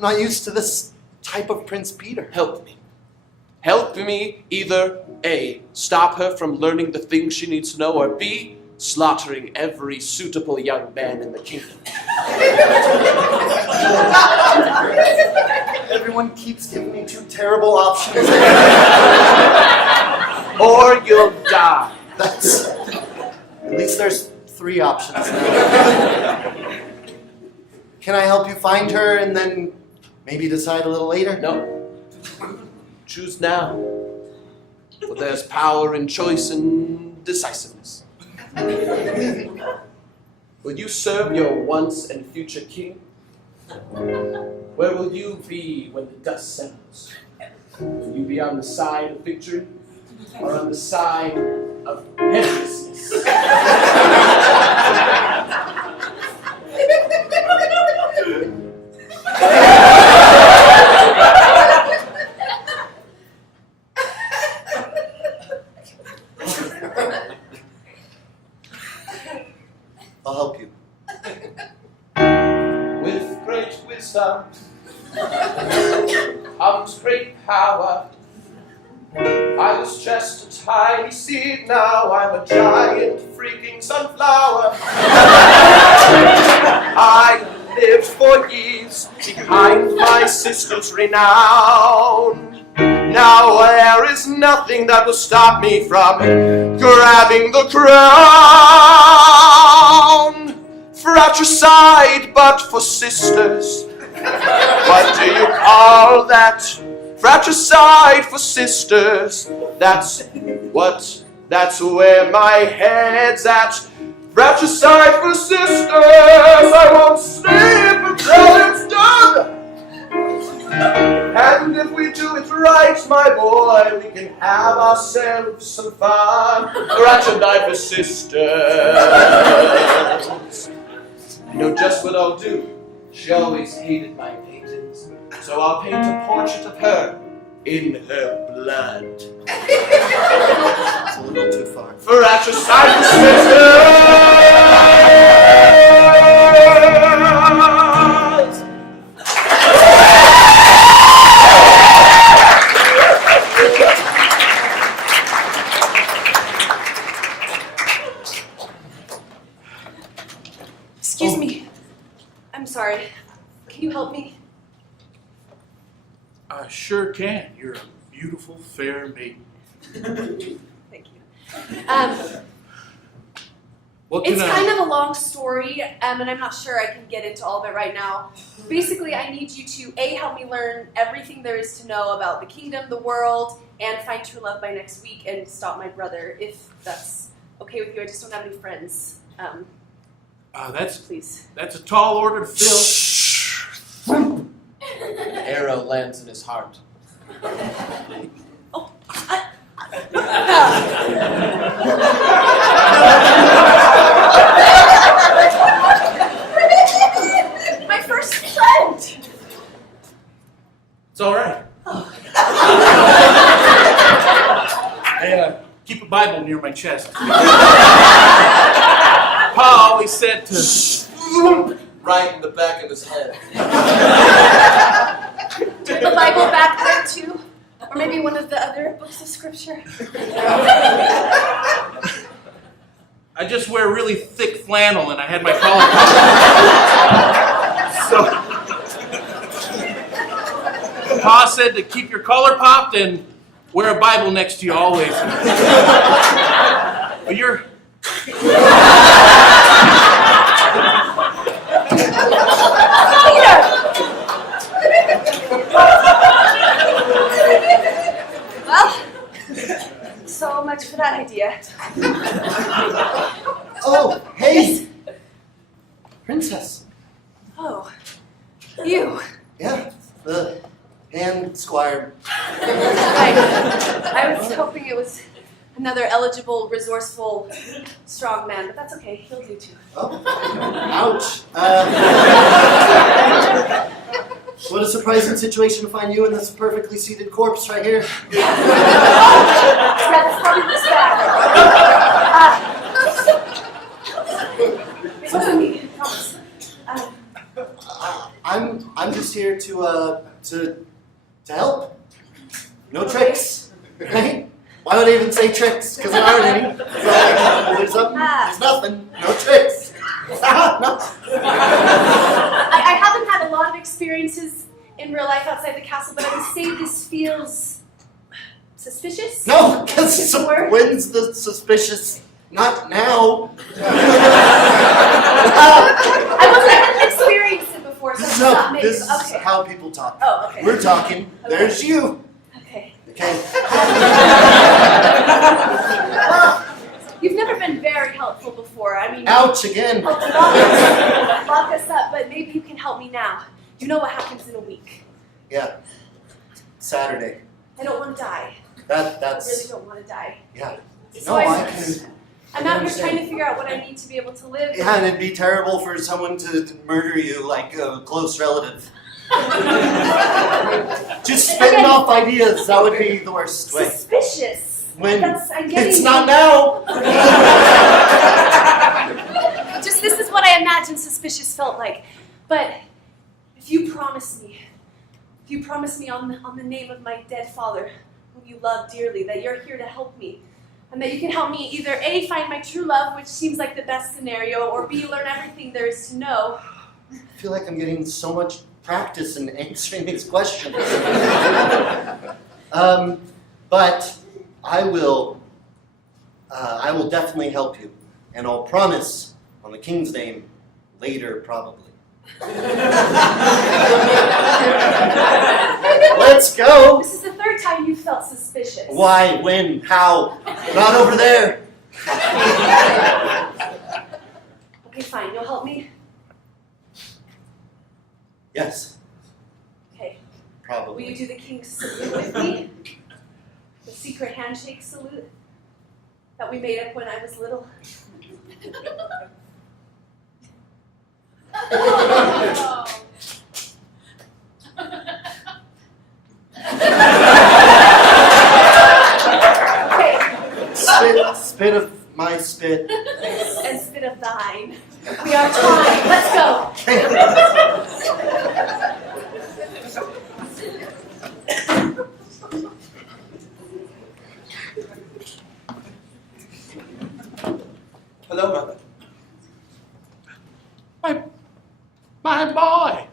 not used to this type of Prince Peter. Help me. Help me either A, stop her from learning the things she needs to know, or B, slaughtering every suitable young man in the kingdom. Everyone keeps giving me two terrible options. Or you'll die. That's... At least there's 3 options now. Can I help you find her and then maybe decide a little later? No. Choose now. For there's power in choice and decisiveness. Will you serve your once and future king? Where will you be when the dust settles? Will you be on the side of victory or on the side of headlessness? I'll help you. With great wisdom comes great power. I was just a tiny seed, now I'm a giant freaking sunflower. I lived for years behind my sister's renown. Now there is nothing that will stop me from grabbing the crown. Fratricide, but for sisters. What do you call that? Fratricide for sisters. That's where my head's at. Fratricide for sisters. I won't sleep until it's done. And if we do it right, my boy, we can have ourselves some fun. Fratricide for sisters. You know just what I'll do. She always hated my paintings, so I'll paint a portrait of her in her blood. It's a little too far. Fratricide for sisters! Excuse me. I'm sorry. Can you help me? I sure can. You're a beautiful, fair maiden. Thank you. What can It's I... kind of a long story, and I'm not sure I can get into all of it right now. Basically, I need you to, A, help me learn everything there is to know about the kingdom, the world, and find true love by next week, and stop my brother, if that's okay with you. I just don't have any friends. Please. That's a tall order to fill. Arrow lands in his heart. Oh, my first friend! It's all right. I keep a Bible near my chest. Pa always said to... Right in the back of his head. The Bible back there too? Or maybe one of the other books of scripture? I just wear really thick flannel and I had my collar popped. So, Pa said to keep your collar popped and wear a Bible next to you always. But you're... Well, so much for that idea. Oh, hey! Princess. Oh, you. Yeah, the hand squire. I was hoping it was another eligible, resourceful, strong man, but that's okay. He'll do too. Oh, ouch. What a surprising situation to find you in this perfectly seated corpse right here. Yeah, this probably looks bad. It wasn't me, I promise. I'm just here to help. No tricks, right? Why would I even say tricks? Because there aren't any. So, There's nothing. No tricks. No. I haven't had a lot of experiences in real life outside the castle, but I would say this feels suspicious. No, because when's the suspicious? Not now. I hadn't experienced it before, so it's not maybe. This is how people talk. Oh, okay. We're talking. Okay. There's you. Okay. Okay. You've never been very helpful before. I mean, Ouch again. lock us up, but maybe you can help me now. You know what happens in a week. Yeah. Saturday. I don't want to die. That's. I really don't want to die. Yeah. So No, I can. I'm out here trying to figure out what I need to be able to live. Yeah, and it'd be terrible for someone to murder you like a close relative. Just spitting off ideas, that would be the worst way. Suspicious. When I'm getting it's not now. Just this is what I imagine suspicious felt like. But if you promise me on the name of my dead father, whom you love dearly, that you're here to help me, and that you can help me either A, find my true love, which seems like the best scenario, or B, learn everything there is to know. I feel like I'm getting so much practice in answering these questions. But I will definitely help you, and I'll promise on the king's name later, probably. Let's go. This is the third time you felt suspicious. Why? When? How? Not over there. Okay, fine. You'll help me? Yes, Okay. Will probably. you do the king's salute with me? The secret handshake salute that we made up when I was little? Okay. Spit of my spit. And spit of thine. We are trying. Let's go. Hello, Mother. My boy.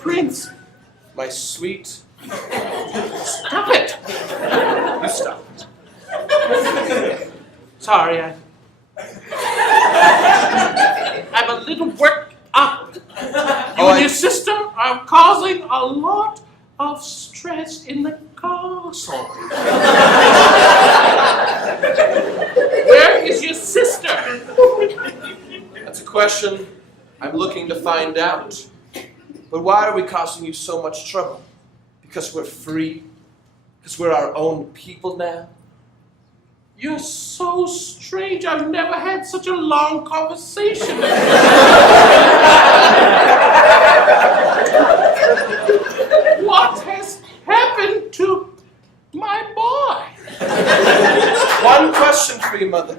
Prince. My sweet. Stop it. You stop it. Sorry, I'm a little worked up. You and your sister are causing a lot of stress in the castle. Where is your sister? That's a question I'm looking to find out. But why are we causing you so much trouble? Because we're free? Because we're our own people now? You're so strange. I've never had such a long conversation. What has happened to my boy? One question for you, Mother.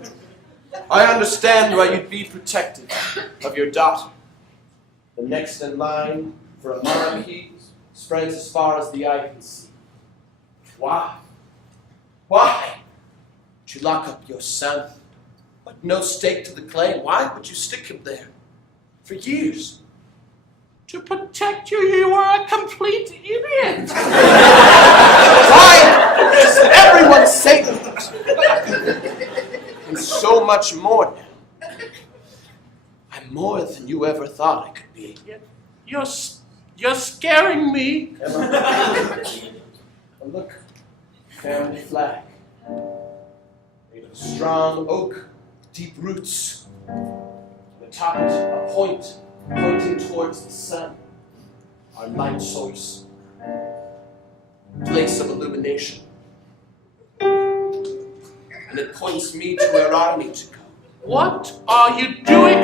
I understand why you'd be protective of your daughter. The next in line for a monarchy spreads as far as the eye can see. Why? Why would you lock up your son? But no stake to the claim. Why would you stick him there for years? To protect you, you are a complete idiot. Why is everyone saying that? And so much more now. I'm more than you ever thought I could be. You're scaring me. Emma, look, family flag. Made of strong oak, deep roots. Atop it, a point pointing towards the sun. Our light source. Place of illumination. And it points me to where I need to go. What are you doing?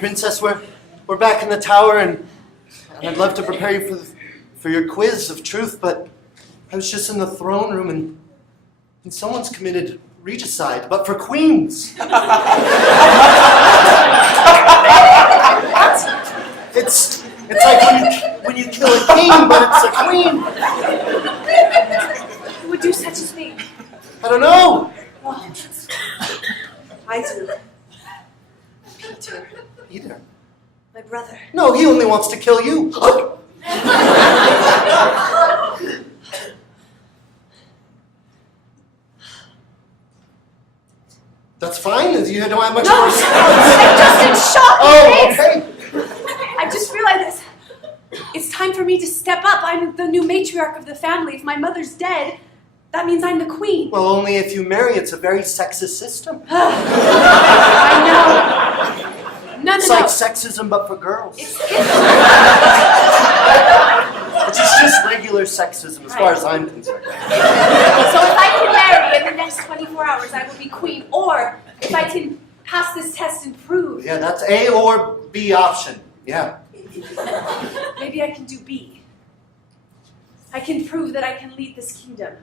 Princess, we're back in the tower, and I'd love to prepare you for your quiz of truth, but I was just in the throne room, and someone's committed regicide, but for queens. It's like when you kill a king, but it's a queen. Who would do such a thing? I don't know. Oh, I do. Peter. My brother. No, he only wants to kill you. That's fine. You don't have much No, more. I'm just in shock. Oh, okay. I just realized this. It's time for me to step up. I'm the new matriarch of the family. If my mother's dead, that means I'm the queen. Well, only if you marry. It's a very sexist system. I know. No. It's like sexism, but for girls. It's Which is just regular sexism, as far as I'm concerned. So if I can marry in the next 24 hours, I will be queen. Or if I can pass this test and prove. Yeah, that's A or B option. Yeah. Maybe I can do B. I can prove that I can lead this kingdom.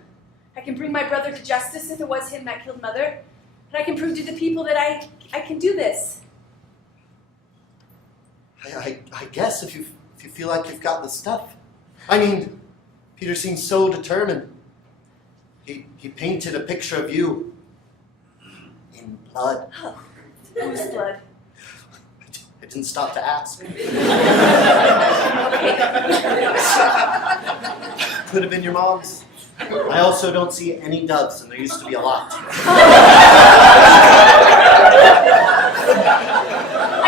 I can bring my brother to justice if it was him that killed mother. And I can prove to the people that I can do this. I guess if you feel like you've got the stuff. I mean, Peter seems so determined. He painted a picture of you in blood. Oh, whose blood? I didn't stop to ask. Could have been your mom's. I also don't see any doves, and there used to be a lot.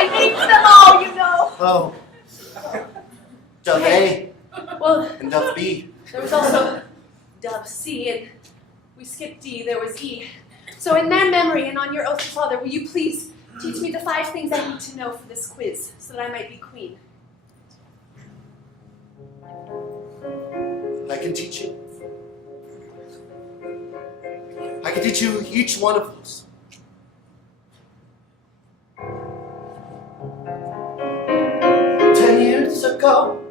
I named them all, you know. Oh. Dove A Well, and Dove B. there was also Dove C, and we skipped D, there was E. So in their memory and on your oath to father, will you please teach me the 5 things I need to know for this quiz, so that I might be queen? I can teach you. I can teach you each one of those. Years ago,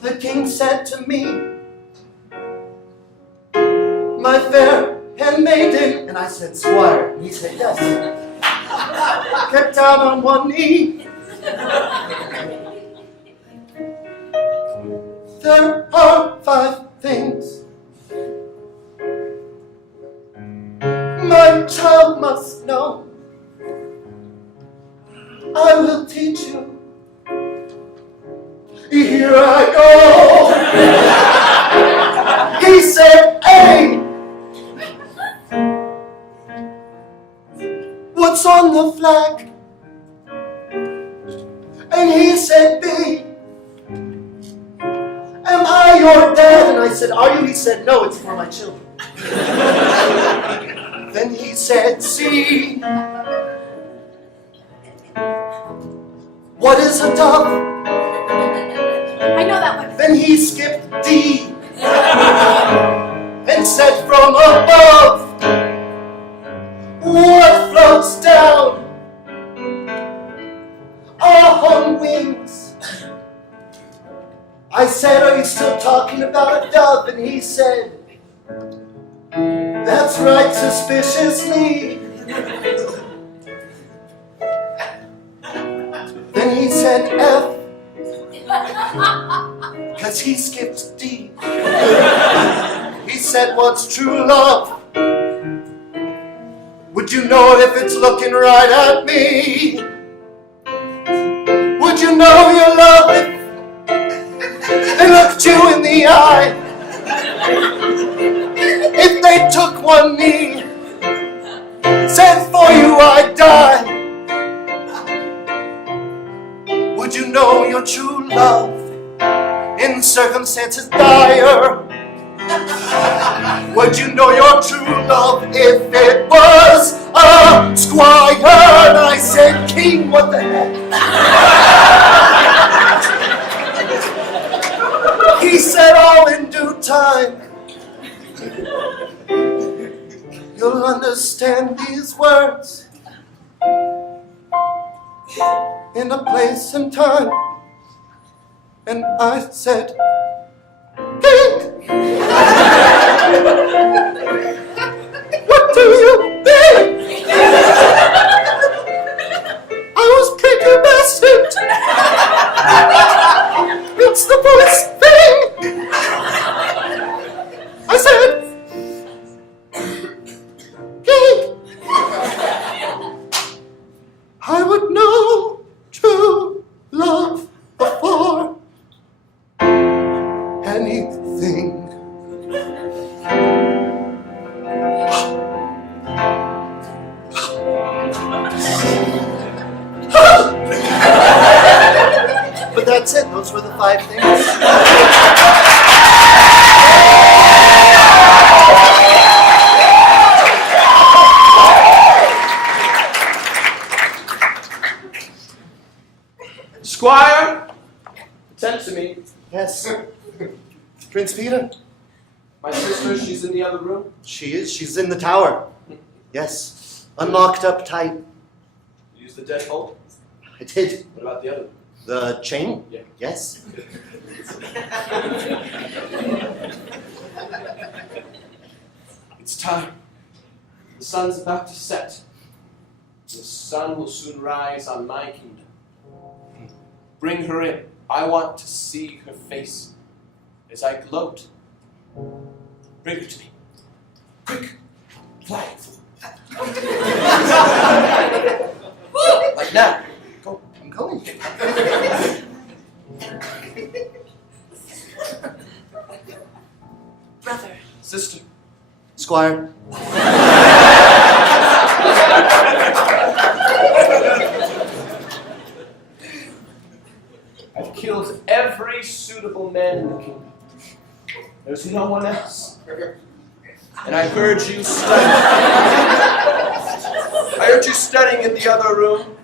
the king said to me, my fair handmaiden, and I said, squire, and he said, yes. Get down on one knee. There are 5 things my child must know. I will teach you. Here I go. He said, A. What's on the flag? And he said, B. Am I your dad? And I said, are you? He said, no, it's for my children. Then he said, C. What is a dove? I know that one. Then he skipped D and said from above, what floats down on wings? I said, are you still talking about a dove? And he said, that's right, suspiciously. Then he said F, because he skipped D. He said, what's true love? Would you know it if it's looking right at me? Would you know your love if they looked you in the eye? If they took one knee, said for you I'd die? Would you know your true love in circumstances dire? Would you know your true love if it was a squire? And I said, king, what the heck? He said, all in due time, you'll understand these words. in a place and time. And I said, King, what do you mean? I was King Bastard. It's the voice thing. I said, King, I would know true love before anything. But that's it. Those were the 5 things. Squire, attend to me. Yes. Prince Peter? My sister, she's in the other room. She is. She's in the tower. Yes. Unlocked up tight. Use the deadbolt. I did. What about the other one? The chain? Yeah. Yes. It's time. The sun's about to set. The sun will soon rise on my kingdom. Bring her in. I want to see her face as I gloat. Bring her to me. Quick. Fly. Like now. Go. I'm going. Brother. Sister. Squire. I've killed every suitable man in the kingdom. There's no one else. And I heard you studying. I heard you studying in the other room.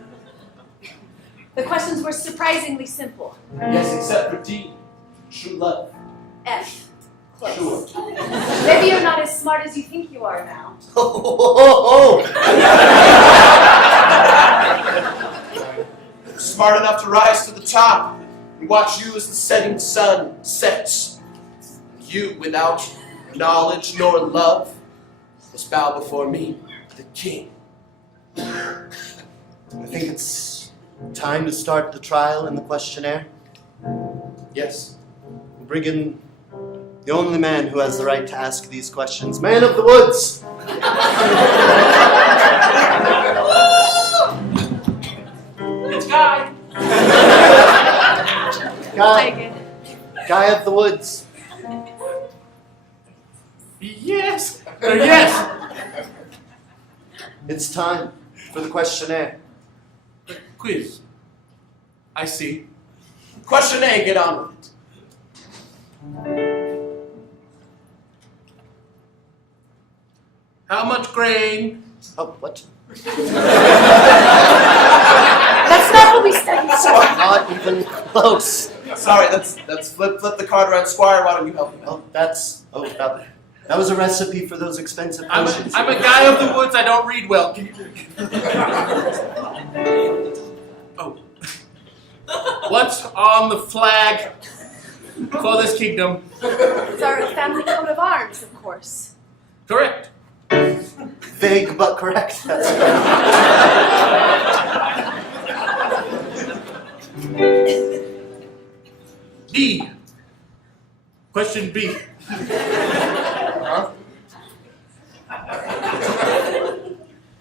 The questions were surprisingly simple. Yes, except for D. True love. F. Close. Sure. Maybe you're not as smart as you think you are now. Smart enough to rise to the top and watch you as the setting sun sets. You, without knowledge nor love, must bow before me, the king. I think it's time to start the trial and the questionnaire. Yes. We'll bring in the only man who has the right to ask these questions. Man of the woods! It's Guy. Guy of the woods. Yes. Or yes. It's time for the questionnaire. Quiz. I see. Question A, get on with it. How much grain? Oh, what? That's not what we studied. Not even close. Sorry, let's flip the card around. Squire, why don't you help me out? That was a recipe for those expensive potions. I'm a guy of the woods. I don't read well. Oh. What's on the flag for this kingdom? It's our family coat of arms, of course. Correct. Vague but correct. That's D. Question B. Huh?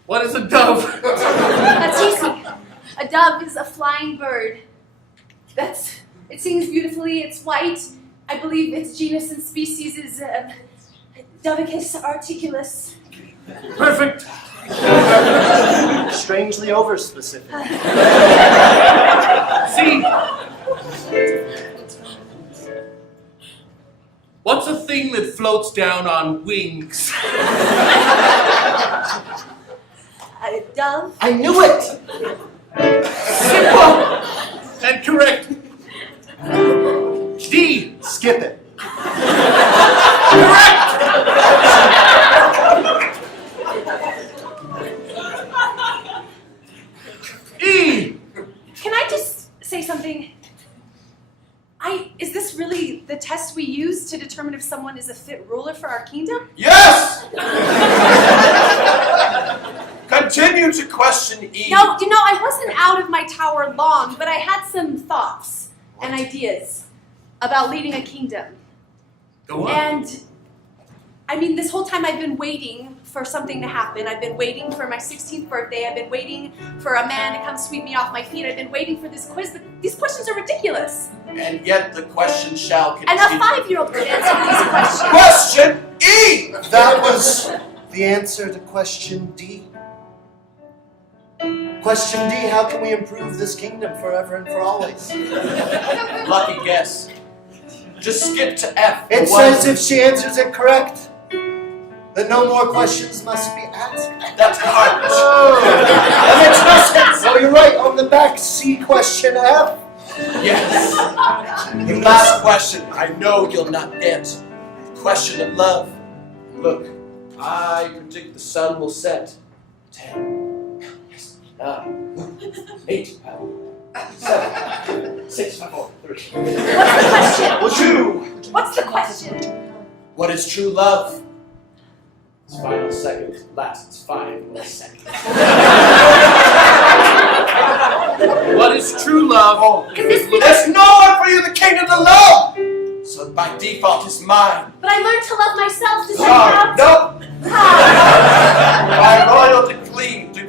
What is a dove? That's easy. A dove is a flying bird. It sings beautifully. It's white. I believe its genus and species is Dovicus articulus. Perfect. Strangely over-specific. C. What's a thing that floats down on wings? A dove. I knew it! Simple and correct. D. Skip it. Correct. E. Can I to determine if someone is a fit ruler for our kingdom? Yes! Continue to question E. No, I wasn't out of my tower long, but I had some thoughts and ideas about leading a kingdom. Go on. And, this whole time I've been waiting for something to happen. I've been waiting for my 16th birthday. I've been waiting for a man to come sweep me off my feet. I've been waiting for this quiz, but these questions are ridiculous. And yet the question shall And continue. a 5-year-old could answer these questions. Question E! That was the answer to question D. Question D, how can we improve this kingdom forever and for always? Lucky guess. Just skip to F. It One- says if she answers it correct, that no more questions must be asked. That's garbage. That makes no sense. Oh, you're right. On the back, C question F. Yes. The last question, I know you'll not get. The question of love. Look, I predict the sun will set. 10, 9, 8, 7, 6, 5, 4, 3. What's the question? 2. What's the question? What is true love? Its final second lasts 5 more seconds. What is true love? There's no one for you in the kingdom to love! So by default, it's mine. But I learned to love myself. Does that Sorry, count? nope. How? By royal decree, the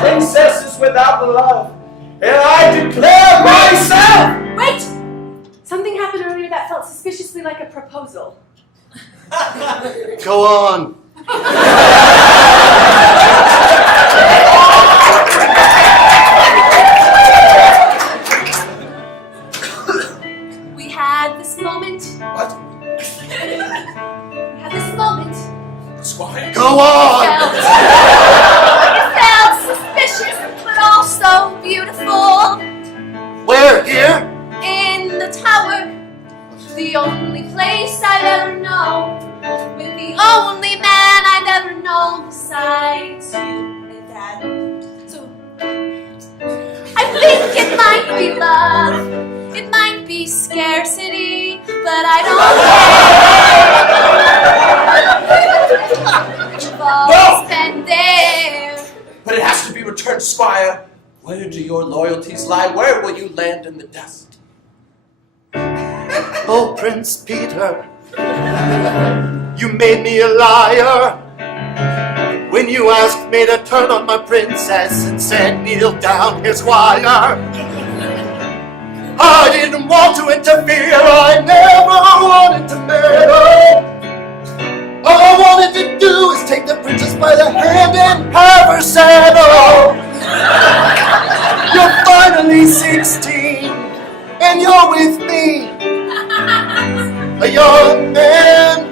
princess is without love, and I declare myself! Wait! Something happened earlier that felt suspiciously like a proposal. Go on. We had this moment. What? We had this moment. Squire? Go on. It felt suspicious, but also beautiful. Where? Here? In the tower, the only place I've ever known, with the only man I've ever known besides you and Dad. So I think it might be love, it might be scarcity, but I don't care. You've always been there. But it has to be returned, Squire. Where do your loyalties lie? Where will you land in the dust? Oh, Prince Peter, you made me a liar when you asked me to turn on my princess and said kneel down his wire. I didn't want to interfere, I never wanted to meddle. All I wanted to do is take the princess by the hand and have her settle. You're finally 16 and you're with me, a young man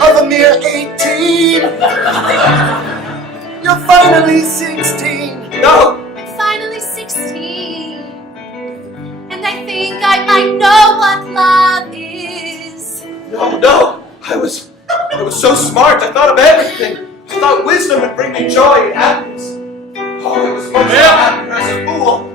of a mere 18. You're finally 16. No! I'm finally 16, and I think I might know what love is. No! I was so smart. I thought of everything. I thought wisdom would bring me joy and happiness. Oh, I was much more happy as a fool.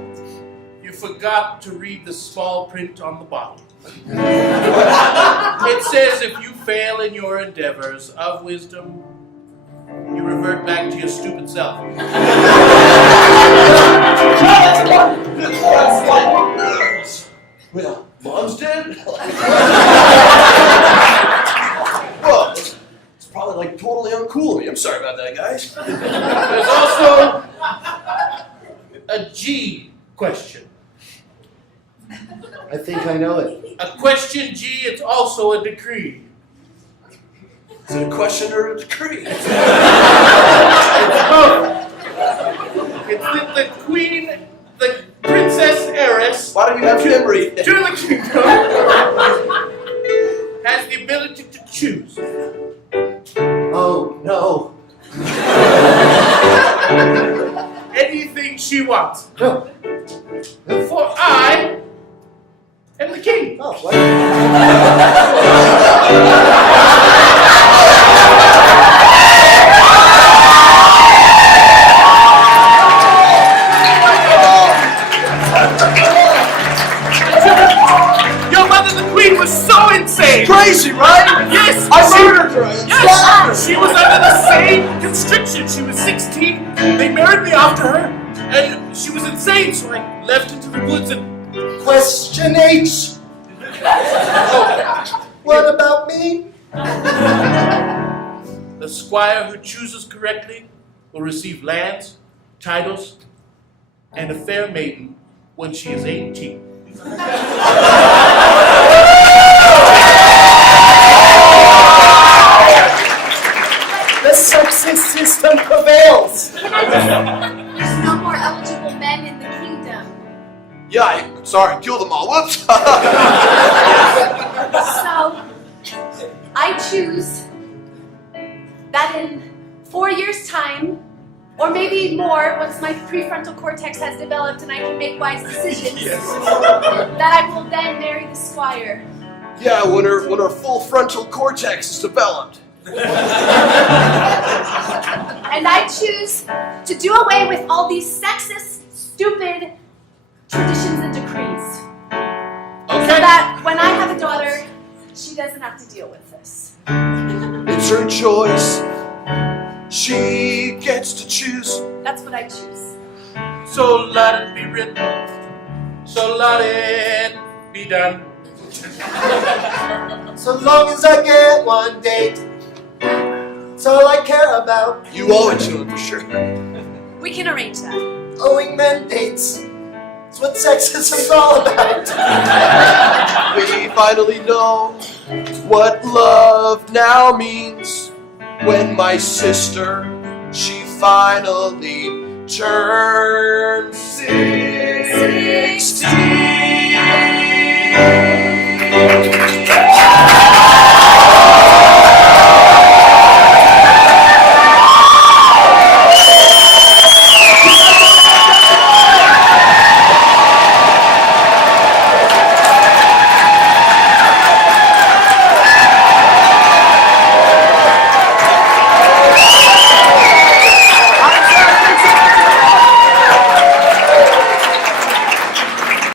You forgot to read the small print on the bottle. It says if you fail in your endeavors of wisdom, you revert back to your stupid self. Well, Mom's dead? Well, it's probably like totally uncool of me. I'm sorry about that, guys. There's also a G question. I think I know it. A question G, it's also a decree. Is it a question or a decree? It's both. It's that the queen, the princess heiress Why do you have him read? to the kingdom has the ability to choose. Oh, no. Anything she wants. No. For I am the king. Oh, what? Your mother, the queen, Christ. Yes, she was under the same constriction. She was 16. They married me after her, and she was insane, so I left into the woods and... Question H. What about me? The squire who chooses correctly will receive lands, titles, and a fair maiden when she is 18. The sexist system prevails. There's no more eligible men in the kingdom. Yeah, I'm sorry, kill them all. Whoops. So, I choose that in 4 years' time, or maybe more once my prefrontal cortex has developed and I can make wise decisions, that I will then marry the squire. Yeah, when her full frontal cortex is developed. And I choose to do away with all these sexist, stupid traditions and decrees. So that when I have a daughter, she doesn't have to deal with this. It's her choice. She gets to choose. That's what I choose. So let it be written, so let it be done. So long as I get one date, that's all I care about. You owe it to him for sure. We can arrange that. Owing men dates. That's what sexism's all about. We finally know what love now means when my sister, she finally turns 16.